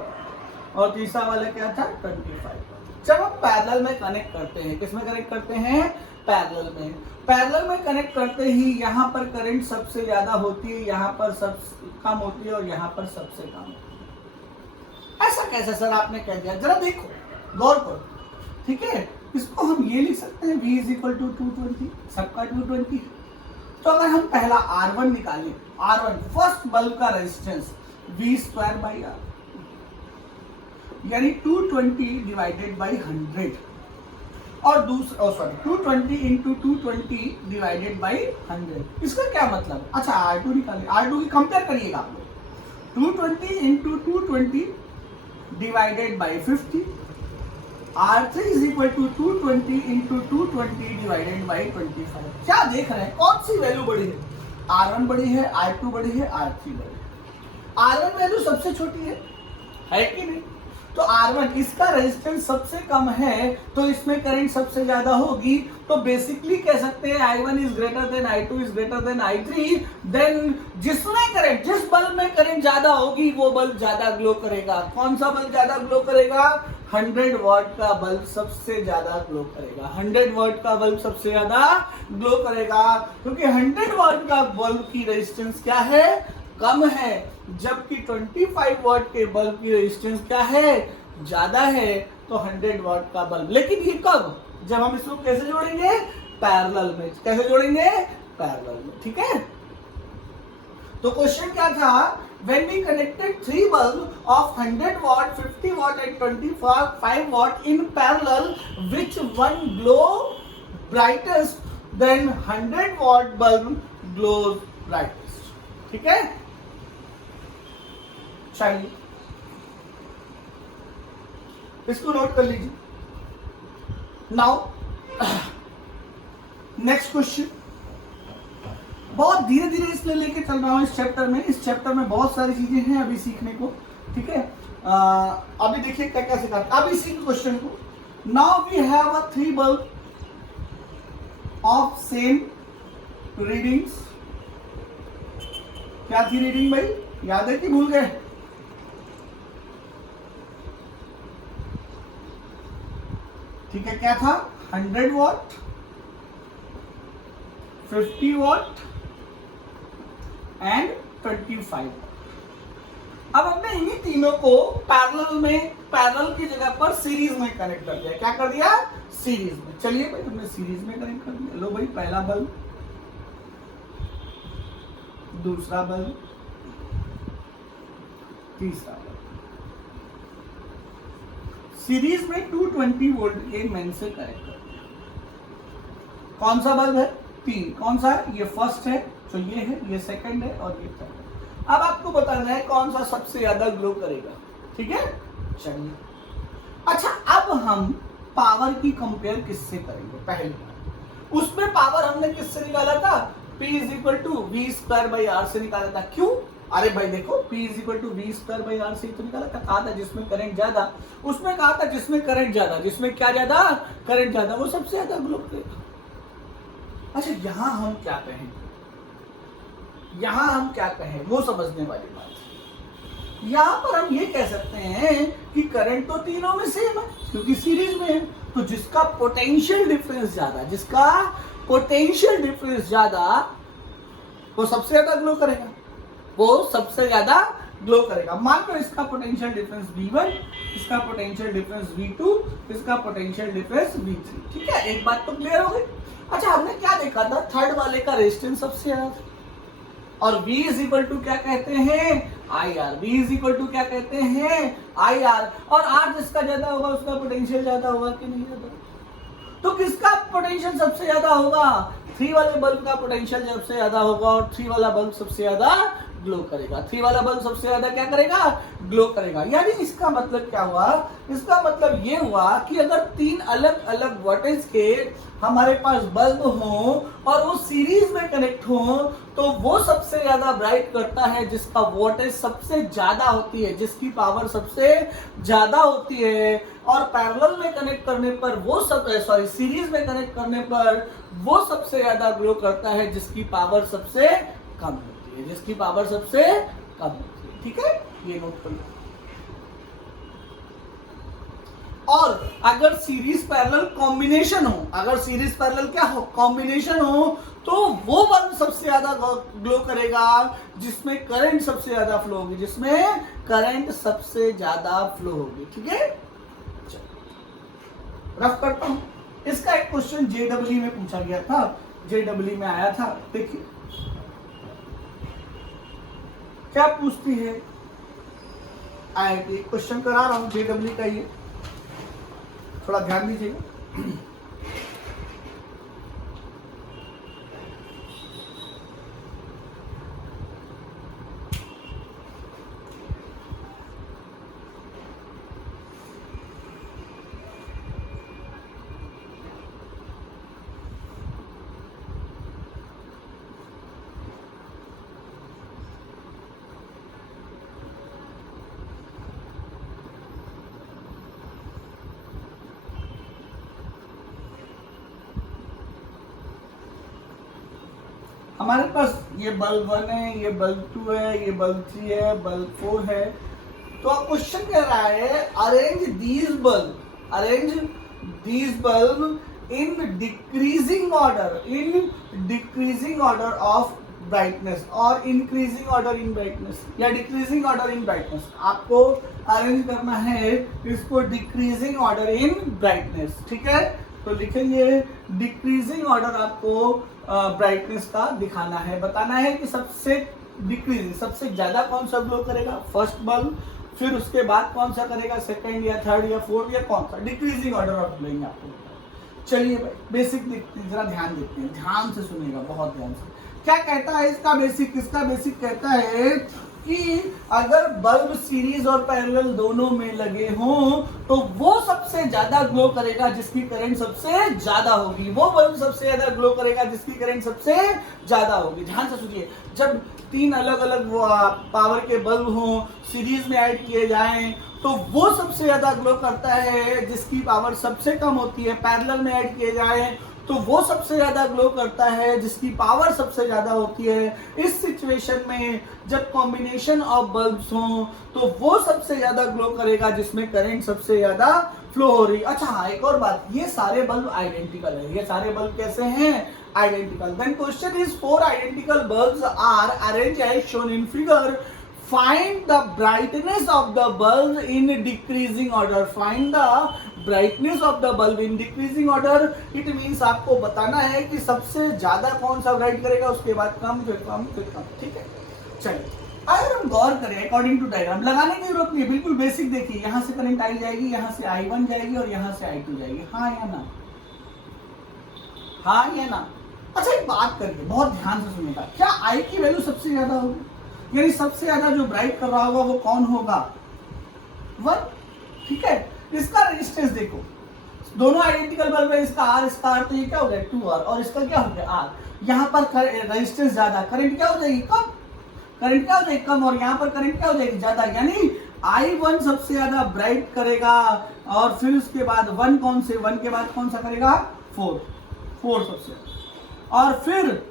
और तीसरा वाला क्या था 25। जब हम पैरेलल में कनेक्ट करते हैं, किसमें कनेक्ट करते हैं? पैरेलल में। पैरेलल में कनेक्ट करते ही यहाँ पर करंट सबसे ज्यादा होती है, यहाँ पर सब कम होती है और यहाँ पर सबसे कम होती है। ऐसा कैसे सर आपने कह दिया? जरा देखो, गौर करो। ठीक है, इसको हम ये लिख सकते हैं V = 220, सबका 220। तो अगर हम पहला R1 निकालें, R1 फर्स्ट बल्ब का रेजिस्टेंस V²/R, यानी 220 डिवाइडेड बाई 100, और दूसरा 220 इंटू 220 डिवाइडेड बाई 100। इसका क्या मतलब? अच्छा, R2 निकालें, R2 की कंपेयर करिएगा आप लोग। 220 into 220 divided by 50, R3 = 220 into 220 divided by 25। क्या देख रहे हैं, कौन सी वैल्यू बड़ी है? R1 बड़ी है, R2 बड़ी है, R3 बड़ी है। R1 वैल्यू सबसे छोटी है कि नहीं? तो R1 इसका रेजिस्टेंस सबसे कम है, तो इसमें करंट सबसे ज्यादा होगी। तो बेसिकली कह सकते हैं I1 is greater than I2 is greater than I3। Then जिसमें करंट, जिस बल्ब में करंट ज्यादा होगी वो बल्ब ज्यादा ग्लो करेगा। कौन सा बल्ब ज्यादा ग्लो करेगा? 100 वॉट का बल्ब सबसे ज्यादा ग्लो करेगा। 100 वॉट का बल्ब सबसे ज्यादा ग्लो करेगा, क्योंकि 100 वॉट का बल्ब की रेजिस्टेंस क्या है? कम है, जबकि 25 वॉट के बल्ब की रेजिस्टेंस क्या है? ज्यादा है। तो 100 वॉट का बल्ब, लेकिन ये कब? जब हम इसको कैसे जोड़ेंगे? पैरेलल में। कैसे जोड़ेंगे? पैरेलल में। ठीक है, तो क्वेश्चन क्या था? When we connected 3 bulbs of 100 watt, 50 watt and 25 watt in parallel, which one glow brightest? Then 100 watt bulb glows brightest. ठीक है, चलिए इसको नोट कर लीजिए। नाउ नेक्स्ट क्वेश्चन, बहुत धीरे धीरे इसलिए लेके चल रहा हूँ इस चैप्टर में। इस चैप्टर में बहुत सारी चीजें हैं अभी सीखने को। ठीक है, अभी देखिए क्या क्या सिखा। अब इसी क्वेश्चन को Now we have a 3 bulb of same readings. क्या थी रीडिंग भाई, याद है कि भूल गए? ठीक है, क्या था? 100 वॉट, 50 वॉट एंड 25 वॉट। अब हमने इन्हीं तीनों को पैरेलल की जगह पर सीरीज में कनेक्ट कर दिया। क्या कर दिया? सीरीज में। चलिए भाई, हमने सीरीज में कनेक्ट कर दिया। लो भाई, पहला बल्ब, दूसरा बल्ब, तीसरा बल्ब। सीरीज में 220 वोल्ट के मेन से कनेक्ट कर दिया। कौन सा बल्ब है? 3। कौन सा है? ये फर्स्ट है, जो ये है, ये सेकंड है और ये थर्ड है। अब आपको बताना है कौन सा सबसे ज्यादा ग्लो करेगा। ठीक है, चलिए। अच्छा, अब हम पावर की कंपेयर किससे करेंगे? पहले उसमें पावर हमने किससे निकाला था? P = V²/R से निकाला था। क्यों? अरे भाई देखो, P = V²/R से तो निकाला था। कहा था जिसमें करंट ज्यादा, उसमें कहा था जिसमें करंट ज्यादा, जिसमें क्या ज्यादा? करंट ज्यादा, वो सबसे ज्यादा ग्लो करेगा। अच्छा, यहां हम क्या कहें? यहां हम क्या कहें वो समझने वाली बात है। यहां पर हम ये कह सकते हैं कि करंट तो तीनों में सेम है, क्योंकि सीरीज में है। तो जिसका पोटेंशियल डिफरेंस ज्यादा, वो सबसे ज्यादा ग्लो करेगा। मान लो इसका पोटेंशियल डिफरेंस V1, इसका पोटेंशियल डिफरेंस V2, इसका पोटेंशियल डिफरेंस V3। ठीक है, एक बात तो क्लियर हो गई। अच्छा, हमने क्या देखा था? थर्ड वाले का रेजिस्टेंस सबसे ज्यादा था, और V = क्या कहते हैं? IR। V = क्या कहते हैं? IR। और R जिसका ज्यादा होगा उसका पोटेंशियल ज्यादा होगा कि नहीं ज्यादा? तो किसका पोटेंशियल सबसे ज्यादा होगा? 3 वाले बल्ब का पोटेंशियल सबसे ज्यादा होगा, और 3 वाला बल्ब सबसे ज्यादा ग्लो करेगा। 3 वाला बल्ब सबसे ज्यादा क्या करेगा? ग्लो करेगा। यानी इसका मतलब क्या हुआ? इसका मतलब ये हुआ कि अगर 3 अलग अलग वोल्टेज के हमारे पास बल्ब हो और वो सीरीज में कनेक्ट हो, तो वो सबसे ज्यादा ब्राइट करता है जिसका वोल्टेज सबसे ज्यादा होती है, जिसकी पावर सबसे ज्यादा होती है। और पैरेलल में कनेक्ट करने पर सीरीज में कनेक्ट करने पर वो सबसे ज्यादा ग्लो करता है जिसकी पावर सबसे कम होती है, ठीक है, ये नोट कर लो। और अगर सीरीज पैरेलल कॉम्बिनेशन हो, कॉम्बिनेशन हो, तो वो बल्ब सबसे ज्यादा ग्लो करेगा जिसमें करंट सबसे ज्यादा फ्लो होगी। ठीक है, रफ करता हूं। इसका एक क्वेश्चन JEE में पूछा गया था, JEE में आया था। देखिए क्या पूछती है IIT। क्वेश्चन करा रहा हूं JEE का, ये थोड़ा ध्यान दीजिएगा। हमारे पास ये बल्ब 1 है, ये बल्ब 2 है, ये बल्ब 3 है, बल्ब 4 है। तो अब क्वेश्चन कह रहा है arrange these bulb in decreasing order of brightness और इंक्रीजिंग ऑर्डर इन ब्राइटनेस, या डिक्रीजिंग ऑर्डर इन ब्राइटनेस। आपको अरेंज करना है इसको डिक्रीजिंग ऑर्डर इन ब्राइटनेस। ठीक है, तो लिखेंगे डिक्रीजिंग ऑर्डर आपको ब्राइटनेस का दिखाना है, बताना है कि सबसे डिक्रीजिंग, सबसे ज्यादा कौन सा ग्लो करेगा? फर्स्ट बल्ब, फिर उसके बाद कौन सा करेगा? सेकंड या थर्ड या फोर्थ, या कौन सा? डिक्रीजिंग ऑर्डर ऑफ ग्लोइंग आपको। चलिए भाई बेसिक देखते हैं, जरा ध्यान देखते हैं, ध्यान से सुनिएगा, बहुत ध्यान से। क्या कहता है इसका बेसिक? कहता है कि अगर बल्ब सीरीज और पैरेलल दोनों में लगे हों तो वो सबसे ज्यादा ग्लो करेगा जिसकी करंट सबसे ज्यादा होगी। वो बल्ब सबसे ज्यादा ग्लो करेगा जिसकी करंट सबसे ज्यादा होगी। ध्यान से सुनिए, जब 3 अलग अलग पावर के बल्ब हों, सीरीज में ऐड किए जाएं, तो वो सबसे ज्यादा ग्लो करता है जिसकी पावर सबसे कम होती है। पैरेलल में ऐड किए जाएं तो वो सबसे ज्यादा ग्लो करता है जिसकी पावर सबसे ज्यादा होती है। इस सिचुएशन में जब कॉम्बिनेशन ऑफ बल्ब्स हों तो वो सबसे ज्यादा ग्लो करेगा जिसमें करंट सबसे ज्यादा फ्लो हो रही। अच्छा हाँ, एक और बात, ये सारे बल्ब आइडेंटिकल है। ये सारे बल्ब कैसे हैं? Identical. Then question is 4 identical bulbs are arranged as shown in figure. Find the brightness of the bulb in decreasing order. Find the brightness of the bulb in decreasing order. It means आपको बताना है कि सबसे ज्यादा कौन सा bright करेगा, उसके बाद कम, फिर कम, फिर कम। ठीक है, चलिए अगर हम गौर करें अकॉर्डिंग टू डायग्राम, लगाने की जरूरत नहीं है, बिल्कुल बेसिक देखिए। यहाँ से करंट आई जाएगी, यहाँ से I1 जाएगी और यहाँ से I2 जाएगी। हाँ या ना? हाँ या ना? अच्छा एक बात करिए, बहुत ध्यान से सुनिएगा, क्या I की वैल्यू सबसे ज्यादा होगी? यानी सबसे ज्यादा जो ब्राइट कर रहा होगा वो कौन होगा? 1। ठीक है, इसका रेजिस्टेंस देखो, दोनों आइडेंटिकल बल्ब है, इसका R इसका R, तो ये क्या हो गया 2R, और इसका क्या हो गया R। यहाँ पर रेजिस्टेंस ज्यादा, करंट क्या हो जाएगी? कम। करंट क्या हो जाएगी? कम। और यहाँ पर करंट क्या हो जाएगी? ज्यादा। यानी I1 सबसे ज्यादा ब्राइट करेगा, और फिर उसके बाद 1 कौन से, 1 के बाद कौन सा करेगा? 4 सबसे, और फिर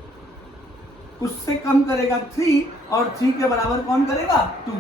उससे कम करेगा 3, और 3 के बराबर कौन करेगा? 2।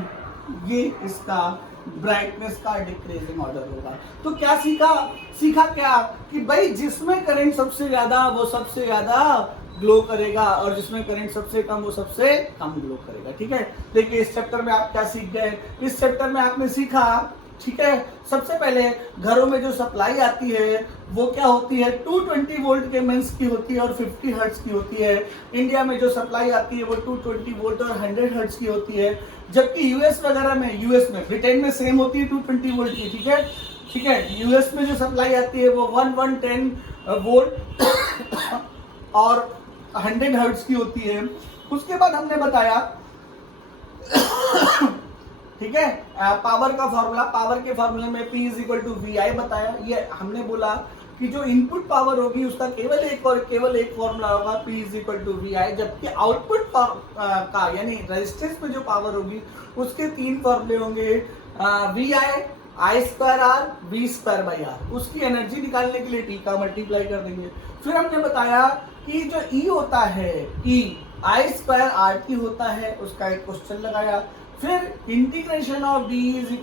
ये इसका ब्राइटनेस का डिक्रीजिंग ऑर्डर होगा। तो क्या सीखा क्या कि भाई जिसमें करंट सबसे ज्यादा वो सबसे ज्यादा ग्लो करेगा, और जिसमें करंट सबसे कम वो सबसे कम ग्लो करेगा। ठीक है, देखिए इस चैप्टर में आप क्या सीख गए? इस चैप्टर में आपने सीखा, ठीक है, सबसे पहले घरों में जो सप्लाई आती है वो क्या होती है? 220 वोल्ट के मेंस की होती है और 50 हर्ट्ज की होती है। इंडिया में जो सप्लाई आती है वो 220 वोल्ट और 100 हर्ट्ज की होती है, जबकि यूएस वगैरह में, यूएस में, ब्रिटेन में सेम होती है 220 वोल्ट की। ठीक है, ठीक है, यूएस में जो सप्लाई आती है वो 110 वोल्ट और 100 हर्ट्ज की होती है। उसके बाद हमने बताया ठीक है, पावर का फॉर्मूला, पावर के फॉर्मूले में P = VI बताया। ये हमने बोला कि जो इनपुट पावर होगी उसका केवल एक फॉर्मूला होगा, P = VI, जबकि आउटपुट का यानी रेजिस्टेंस में जो पावर होगी उसके 3 फॉर्मूले होंगे, VI, I²R, V²/R। उसकी एनर्जी निकालने के लिए T का मल्टीप्लाई कर देंगे। फिर हमने बताया कि जो E होता है, E I²RT होता है, उसका एक क्वेश्चन लगाया। फिर इंटीग्रेशन ऑफ D =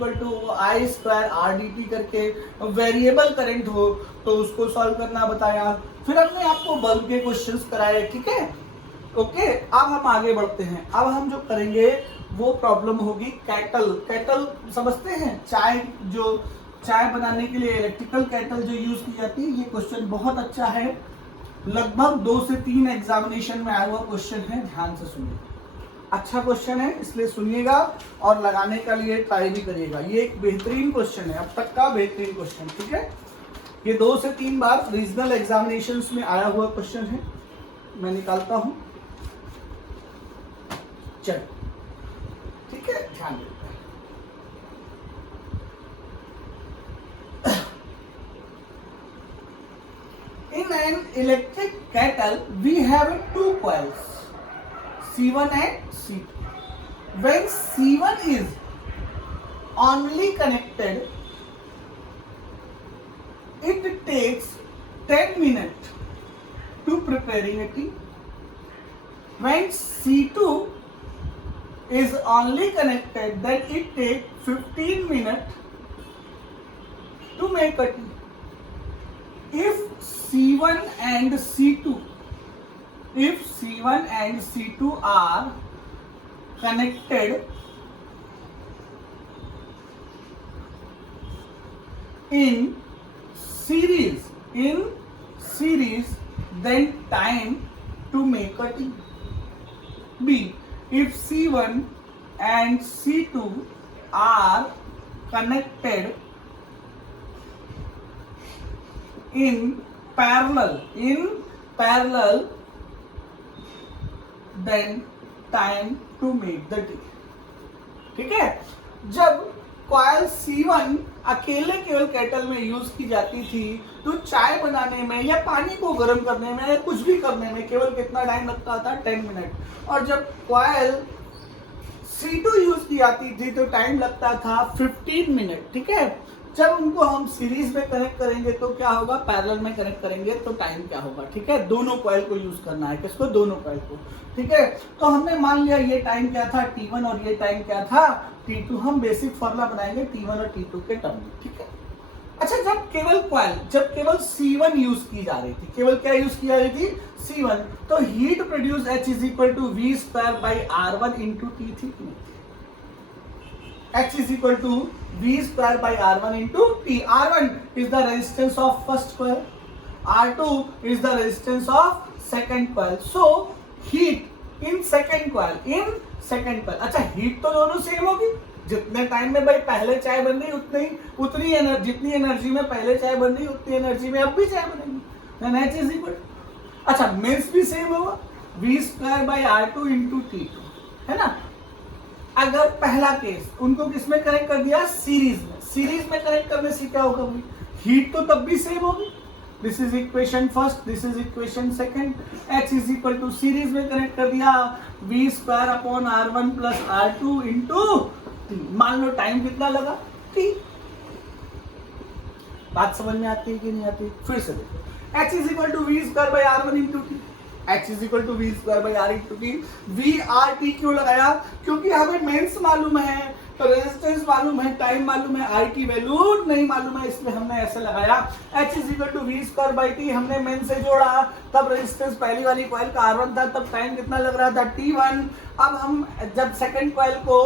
I²RDT करके वेरिएबल करंट हो तो उसको सॉल्व करना बताया। फिर हमने आपको बल्ब के क्वेश्चंस कराए। ठीक है, ओके, अब हम आगे बढ़ते हैं। अब हम जो करेंगे वो प्रॉब्लम होगी कैटल। कैटल समझते हैं? चाय बनाने के लिए इलेक्ट्रिकल कैटल जो यूज की जाती है। ये क्वेश्चन बहुत अच्छा है, लगभग 2 से 3 एग्जामिनेशन में आया हुआ क्वेश्चन है। ध्यान से सुनिए, अच्छा क्वेश्चन है, इसलिए सुनिएगा और लगाने के लिए ट्राई भी करिएगा। ये एक बेहतरीन क्वेश्चन है, अब तक का बेहतरीन क्वेश्चन। ठीक है, ये 2 से 3 बार रीजनल एग्जामिनेशंस में आया हुआ क्वेश्चन है। मैं निकालता हूं, चल ठीक है, ध्यान देते हैं। In an electric kettle, we have 2 coils, C1 and C2. When C1 is only connected, it takes 10 minutes to preparing a tea. When C2 is only connected, then it takes 15 minutes to make a tea. If C1 and C2 are connected in series, then time to make a tea. B, if C1 and C2 are connected in parallel, then time to make the tea. ठीक है, जब coil C1 अकेले केवल kettle में use की जाती थी तो चाय बनाने में या पानी को गर्म करने में या कुछ भी करने में केवल कितना टाइम लगता था, 10 मिनट। और जब कॉइल C2 यूज की जाती थी तो टाइम लगता था 15 मिनट। ठीक है, जब उनको हम सीरीज में कनेक्ट करेंगे तो क्या होगा, पैरेलल में कनेक्ट करेंगे तो टाइम क्या होगा। ठीक है, दोनों कॉइल को यूज करना है, किसको, दोनों कॉइल को। ठीक है, तो हमने मान लिया ये टाइम क्या था T1 और ये टाइम क्या था T2। हम बेसिक फॉर्मूला बनाएंगे T1 और T2 के टर्म में। ठीक है, अच्छा जब केवल C1 यूज की जा रही थी, केवल क्या यूज की जा रही थी, C1, तो heat produce H is equal to V²/R1 into T थी। H is equal to V² by R1 into T. R1 is the resistance of first coil. R2 is the resistance of second coil. So heat in second coil. अच्छा, heat तो दोनों same होगी। जितने time में भाई पहले चाय बन रही जितनी एनर्जी में पहले चाय बन रही उतनी एनर्जी में अब भी चाय बनेगी। Then H is equal, अच्छा मीन्स भी सेम होगा V² by R2 into T2, है ना। अगर पहला केस उनको किसमें कनेक्ट कर दिया, सीरीज में कनेक्ट करने से क्या होगा भाई, हीट तो तब भी सेम होगी। This is equation first, this is equation second. H is equal to series में कनेक्ट कर दिया V²/R1 plus R2 into T। मान लो टाइम कितना लगा, T। बात समझ में आती है कि नहीं आती, फिर से देखो। H is equal to V²/R1 into T। H is equal to V²/R into T। VRT क्यों लगाया, क्योंकि हमें मेंस मालूम है, तो रेजिस्टेंस मालूम है, टाइम मालूम है, I की वैल्यू नहीं मालूम है, इसलिए हमने ऐसे लगाया। H is equal to V²/T हमने मेन से जोड़ा, तब रेजिस्टेंस पहली वाली कॉइल का R1 था, तब टाइम कितना लग रहा था, T1। अब हम जब सेकंड कॉइल को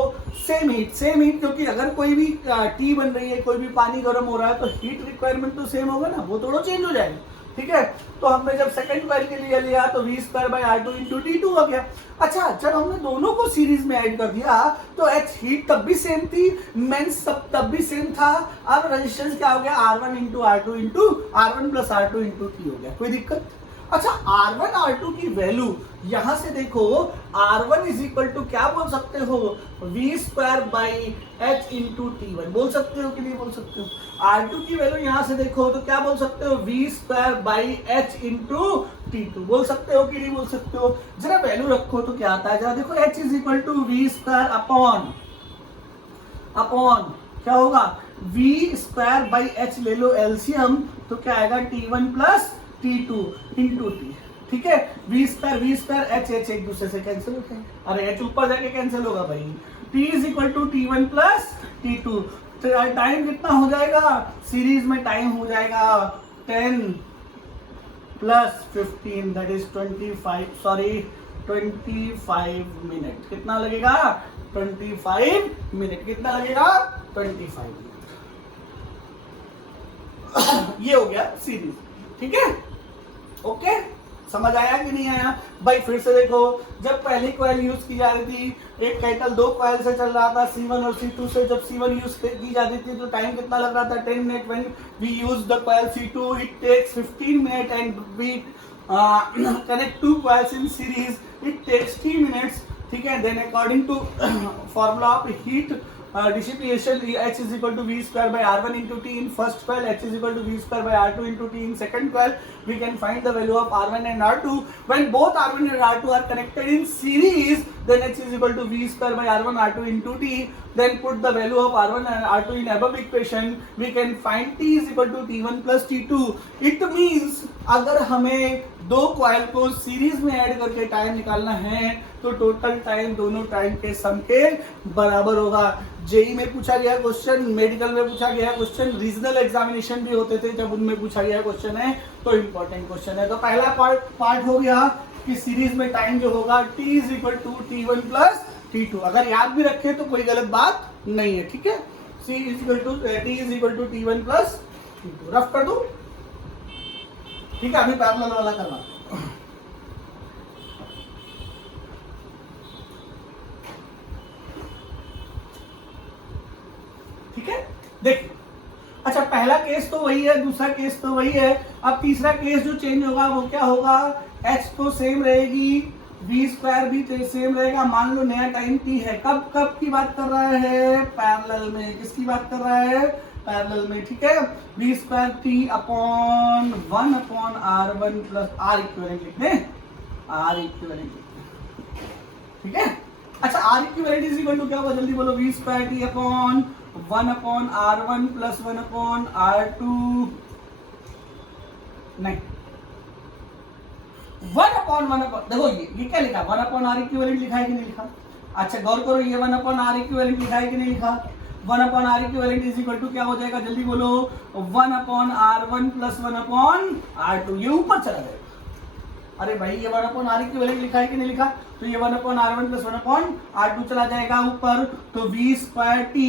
सेम हीट, क्योंकि अगर कोई भी टी बन रही है, कोई भी पानी गर्म हो रहा है तो हीट रिक्वायरमेंट तो सेम होगा ना, वो थोड़ा चेंज हो जाएगा। ठीक है, तो हमने जब सेकंड कॉइल के लिए लिया तो V²/R2 इंटू T2 हो गया। अच्छा, जब हमने दोनों को सीरीज में ऐड कर दिया तो H हीट तब भी सेम थी, मेंस तब भी सेम था। अब रेजिस्टेंस क्या हो गया, R1 into R2 into R1 plus R2 into T हो गया। कोई दिक्कत? अच्छा, R1 R2 की वैल्यू यहां से देखो, R1 इज इक्वल टू क्या बोल सकते हो, V²/H इंटू T1 बोल सकते हो कि नहीं बोल सकते हो। R2 की वैल्यू यहां से देखो तो क्या बोल सकते हो, V²/H इंटू T2 बोल सकते हो कि नहीं बोल सकते हो। जरा वैल्यू रखो तो क्या आता है, जरा देखो। H is equal to V² upon क्या होगा, V²/H ले लो एलसीएम, तो क्या आएगा T1 plus T2 into T। ठीक है, V²H एक दूसरे से कैंसिल होते हैं, अरे H ऊपर जाके कैंसिल होगा भाई। T is equal to T1 plus T2। Time कितना हो जाएगा, सीरीज में टाइम हो जाएगा 10 प्लस 15 दैट इज 25 मिनट। कितना लगेगा, 25 मिनट। कितना लगेगा, 25 मिनट। ये हो गया सीरीज। ठीक है, ओके, समझ आया कि नहीं आया भाई। फिर से देखो, जब पहली कॉइल यूज की जा रही थी, एक केटल दो कॉइल से चल रहा था, C1 और C2 से। जब C1 यूज की जाती थी तो टाइम कितना लग रहा था, 10 minute. When we use the coil C2 it takes 15 minute and we connect two coils in series it takes 3 minutes. ठीक है, देन according to formula of heat dissipation, H is equal to V²/R1 into T in first coil, H is equal to V²/R2 into T in second coil. We can find the value of R1 and R2. When both R1 and R2 are connected in series, then H is equal to V²/R1 R2 into T. Then put the value of R1 and R2 in above equation. We can find T is equal to T1 plus T2. It means अगर हमें दो coil को series में add करके time निकालना है तो total time दोनों टाइम के सम के बराबर होगा। जेई में पूछा गया क्वेश्चन, मेडिकल में पूछा गया क्वेश्चन, रीजनल एग्जामिनेशन भी होते थे जब उनमें पूछा गया क्वेश्चन है, तो इंपॉर्टेंट क्वेश्चन है। तो पहला पार्ट हो गया कि सीरीज में टाइम जो होगा T is equal to T1 plus T2। अगर याद भी रखे तो कोई गलत बात नहीं है। ठीक है, T is equal to T1 plus T2। Rough कर दो, ठीक है। अभी पैरेलल वाला करना। ठीक है, देखिए, अच्छा पहला केस तो वही है, दूसरा केस तो वही है। अब तीसरा केस जो चेंज होगा वो क्या होगा, H तो सेम रहेगी, वी स्क्वायर भी सेम रहेगा। मान लो नया टाइम टी है, कब कब की बात कर रहा है, पैरेलल में। किसकी बात कर रहा है, पैरेलल में, ठीक है। V squared T upon 1 upon R1 plus R equivalent लिख दें, आर इक्विवेलेंट, ठीक है। अच्छा, R equivalent is equal to क्या होगा, जल्दी बोलो, V squared T upon 1 upon R1 plus 1 upon R2, नहीं 1 अपॉन देखो ये क्या लिखा, 1 अपॉन आर इक्विवेलेंट लिखा है कि नहीं लिखा। अच्छा गौर करो, ये 1 अपॉन आर इक्विवेलेंट लिखा है कि नहीं लिखा। 1 upon R equivalent is equal to क्या हो जाएगा, जल्दी बोलो, 1 upon R1 plus 1 upon R2, ये ऊपर चला जाएगा। अरे भाई ये 1 अपॉन आर इक्विवेलेंट लिखा है कि नहीं लिखा, तो ये 1 upon R1 plus 1 upon R2 चला जाएगा ऊपर, तो V squared T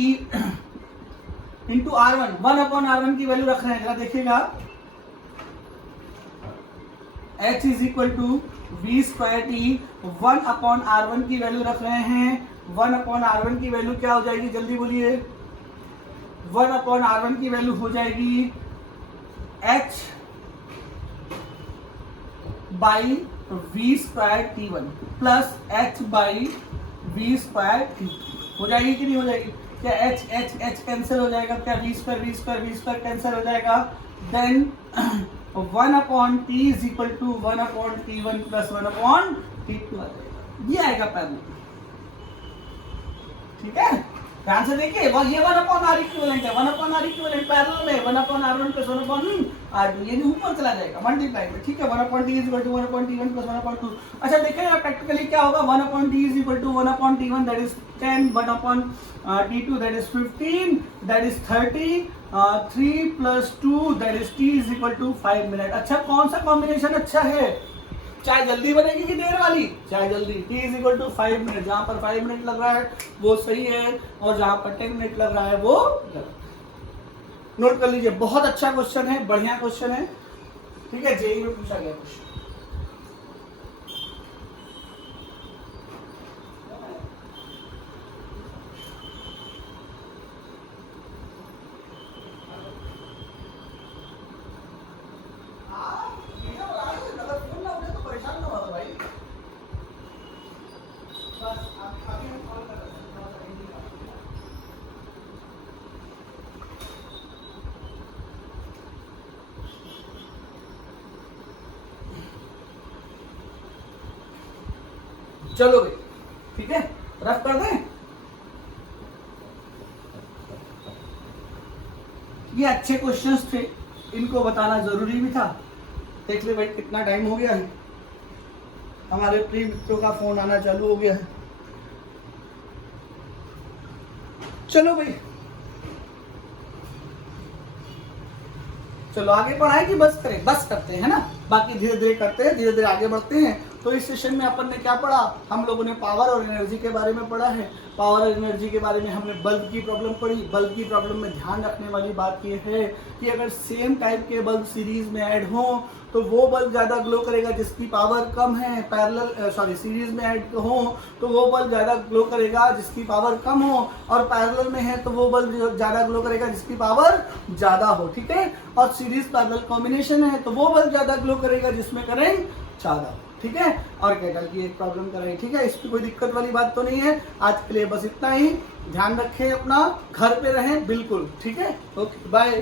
into R1, 1 upon R1 की वैल्यू रख रहे हैं, जरा देखिएगा, H is equal to V squared T, 1 upon R1 की वैल्यू रख रहे हैं, 1 अपॉन R1 की वैल्यू क्या हो जाएगी, जल्दी बोलिए, 1 अपॉन R1 की वैल्यू हो जाएगी H by V squared T1 plus H by V squared T, हो जाएगी कि नहीं हो जाएगी, क्या H कैंसिल हो जाएगा, क्या वी स्क्वायर कैंसिल हो जाएगा, then 1 upon T is equal to 1 upon T1 plus 1 upon T2 आ जाएगा, ये आएगा पैरेलल, ठीक है। ध्यान से देखिए, ये 1 अपॉन आर इक्विवेलेंट है, 1 अपॉन आर इक्विवेलेंट पैरेलल में, 1 upon R1 plus 1 upon R2, ये ऊपर चला जाएगा मल्टीप्लाई में, ठीक है। 1 upon T is equal to 1 upon T1 plus 1 upon 2। अच्छा देखिए प्रैक्टिकली क्या होगा, 1 upon T is equal to 1 upon T1 that is 10, 1 upon T2 that is 15, that is 30, 3 plus 2 that is T is equal to 5 minute. अच्छा कौन सा combination अच्छा है, चाय जल्दी बनेगी कि देर वाली, चाय जल्दी, T is equal to 5 minute, जहां पर 5 मिनट लग रहा है वो सही है, और जहां पर 10 मिनट लग रहा है वो गलत। नोट कर लीजिए, बहुत अच्छा क्वेश्चन है, बढ़िया क्वेश्चन है, ठीक है, जेईई में पूछा गया क्वेश्चन। चलो भाई, ठीक है, रफ कर दें। ये अच्छे क्वेश्चंस थे, इनको बताना जरूरी भी था। देख ले भाई कितना टाइम हो गया है, हमारे प्रिय मित्रों का फोन आना चालू हो गया है। चलो भाई, चलो आगे पढ़ाए कि बस करें, बस करते हैं ना, बाकी धीरे धीरे करते हैं, धीरे धीरे आगे बढ़ते हैं। तो इस सेशन में अपन ने क्या पढ़ा, हम लोगों ने पावर और एनर्जी के बारे में पढ़ा है। पावर और एनर्जी के बारे में हमने बल्ब की प्रॉब्लम पढ़ी। बल्ब की प्रॉब्लम में ध्यान रखने वाली बात यह है कि अगर सेम टाइप के बल्ब सीरीज में ऐड हो तो वो बल्ब ज़्यादा ग्लो करेगा जिसकी पावर कम है, सीरीज में ऐड हो तो वो बल्ब ज़्यादा ग्लो करेगा जिसकी पावर कम हो, और पैरेलल में है तो वो बल्ब ज़्यादा ग्लो करेगा जिसकी पावर ज़्यादा हो, ठीक है। और सीरीज पैरेलल कॉम्बिनेशन है तो वो बल्ब ज़्यादा ग्लो करेगा जिसमें करंट ज़्यादा हो, ठीक है। और कैटल की एक प्रॉब्लम कराई, ठीक है, इसकी कोई दिक्कत वाली बात तो नहीं है। आज के लिए बस इतना ही, ध्यान रखें अपना, घर पे रहें बिल्कुल, ठीक है। Okay bye.